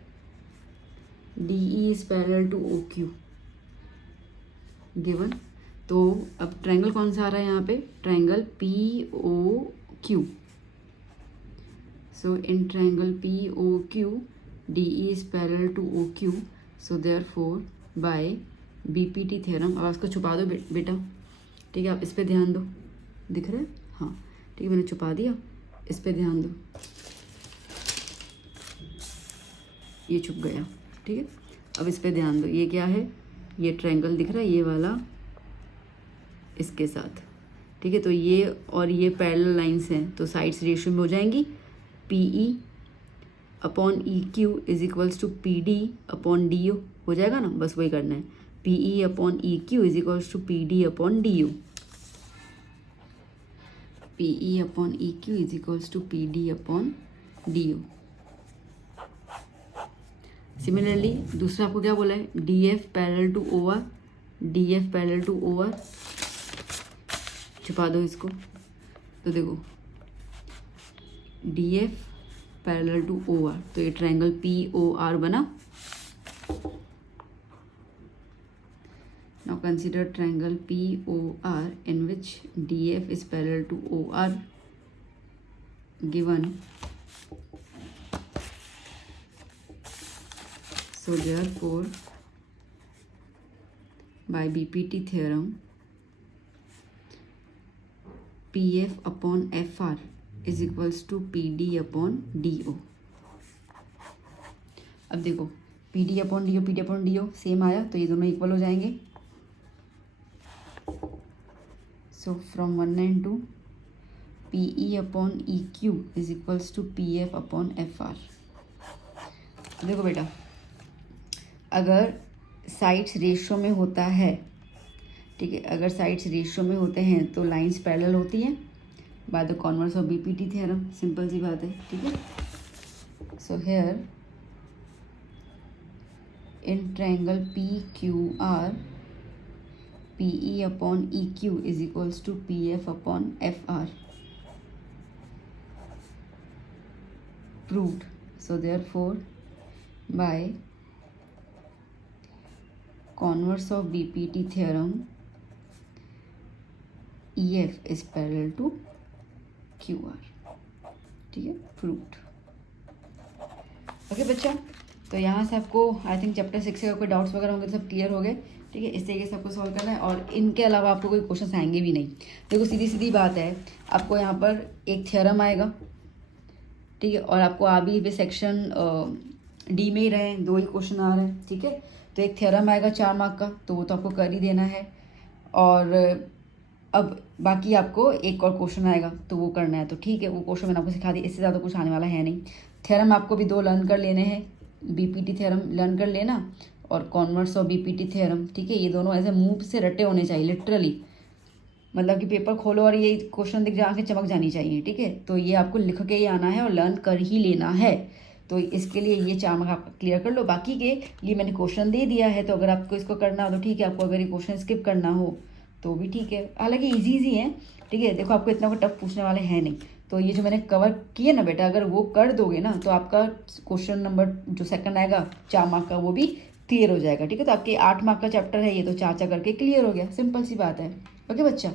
DE is parallel to OQ given. तो अब ट्रायंगल कौन सा आ रहा है यहाँ पे, triangle POQ। So in triangle POQ DE is parallel to OQ, so therefore by BPT theorem. अब इसको छुपा दो बेटा, ठीक है, आप इस पे ध्यान दो, दिख रहा है, हाँ ठीक है, मैंने छुपा दिया, इस पे ध्यान दो, ये छुप गया, ठीक है। अब इस पे ध्यान दो, ये क्या है, ये ट्रायंगल दिख रहा है, ये वाला इसके साथ, ठीक है। तो ये और ये पैरेलल लाइंस हैं, तो साइड्स रेशियो में हो जाएंगी। PE upon EQ is equals to PD upon DO हो जाएगा ना, बस वही करना है। PE upon EQ is equals to PD upon DU। PE upon EQ is equals to PD upon DU। Similarly दूसरा आपको क्या बोला है, DF parallel to OR, DF parallel to OR, छुपा दो इसको। तो देखो DF पैरेलल टू OR, तो ये ट्रायंगल POR बना। Now consider triangle POR in which DF is parallel to OR given. So therefore by BPT theorem PF upon FR is equals to PD upon DO। अब देखो PD अपॉन DO सेम आया, तो ये दोनों इक्वल हो जाएंगे। So from 1 and 2 PE upon EQ is equals to PF upon FR। देखो बेटा, अगर साइड्स रेशियो में होता है, ठीक है, अगर साइड्स रेशियो में होते हैं तो लाइंस पैरेलल होती हैं by the converse of BPT theorem, simple सी बात है, ठीक है। So here in triangle PQR PE upon EQ is equals to PF upon FR proved। So therefore by converse of BPT theorem EF is parallel to QR, ठीक है, proved। ओके बच्चा, तो यहाँ से आपको आई थिंक चैप्टर 6 से कोई डाउट्स वगैरह होंगे तो सब क्लियर हो गए, ठीक है। इस तरीके से आपको सॉल्व करना है और इनके अलावा आपको कोई क्वेश्चन आएंगे भी नहीं। देखो सीधी सीधी बात है, आपको यहाँ पर एक थ्योरम आएगा, ठीक है, और आपको अभी भी सेक्शन D में ही रहे, 2 ही क्वेश्चन आ रहे हैं, ठीक है। तो एक थ्योरम आएगा 4 मार्क का, तो वो तो आपको कर ही देना है। और अब बाकी आपको एक और क्वेश्चन आएगा तो वो करना है, तो ठीक है, वो क्वेश्चन मैंने आपको सिखा दिया, इससे ज़्यादा कुछ आने वाला है नहीं। थ्योरम आपको भी 2 लर्न कर लेने हैं, BPT थ्योरम लर्न कर लेना और कॉन्वर्स ऑफ BPT थ्योरम, ठीक है। ये दोनों ऐसे मुंह से रटे होने चाहिए लिटरली, मतलब कि पेपर खोलो और ये क्वेश्चन दिख जा के चमक जानी चाहिए, ठीक है। तो ये आपको लिख के ही आना है और लर्न कर ही लेना है। तो इसके लिए ये 4 मार्क आप क्लियर कर लो। बाकी के लिए मैंने क्वेश्चन दे दिया है, तो अगर आपको इसको करना हो तो ठीक है, आपको अगर ये क्वेश्चन स्किप करना हो तो भी ठीक है, हालांकि ईजी है, ठीक है। देखो आपको इतना कोई टफ पूछने वाले हैं नहीं, तो ये जो मैंने कवर किए ना बेटा, अगर वो कर दोगे ना तो आपका क्वेश्चन नंबर जो सेकंड आएगा 4 मार्क का वो भी क्लियर हो जाएगा, ठीक है। तो आपके 8 मार्क का चैप्टर है ये, तो 4 करके क्लियर हो गया, सिंपल सी बात है। ओके बच्चा,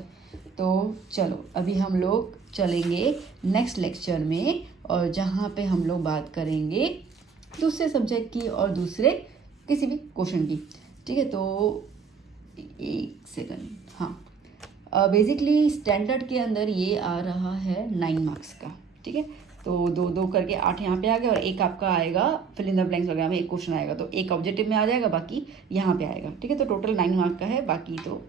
तो चलो अभी हम लोग चलेंगे नेक्स्ट लेक्चर में, और जहाँ पे हम लोग बात करेंगे दूसरे सब्जेक्ट की और दूसरे किसी भी क्वेश्चन की, ठीक है। तो एक सेकंड, हाँ, बेसिकली स्टैंडर्ड के अंदर ये आ रहा है 9 मार्क्स का, ठीक है। तो 2 करके 8 यहाँ पे आ गया, और एक आपका आएगा फिल इन द ब्लैंक्स वगैरह में एक क्वेश्चन आएगा, तो एक ऑब्जेक्टिव में आ जाएगा, बाकी यहाँ पे आएगा, ठीक है। तो टोटल 9 मार्क का है, बाकी तो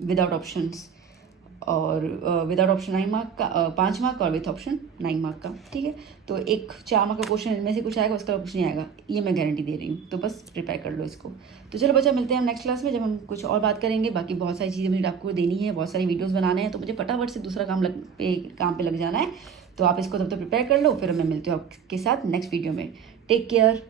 विदाउट ऑप्शंस, और विदाउट ऑप्शन 9 मार्क का 5 मार्क, और विथ ऑप्शन 9 मार्क का, ठीक है। तो एक 4 मार्क का क्वेश्चन इनमें से कुछ आएगा, उसका कुछ नहीं आएगा, ये मैं गारंटी दे रही हूँ, तो बस प्रिपेयर कर लो इसको। तो चलो बच्चा, मिलते हैं हम नेक्स्ट क्लास में, जब हम कुछ और बात करेंगे। बाकी बहुत सारी चीज़ें मुझे आपको देनी है, बहुत सारी वीडियोज़ बनाने हैं, तो मुझे फटाफट से दूसरा काम पे लग जाना है। तो आप इसको तब तक प्रिपेयर कर लो, फिर मैं मिलती हूँ आपके साथ नेक्स्ट वीडियो में। Take care.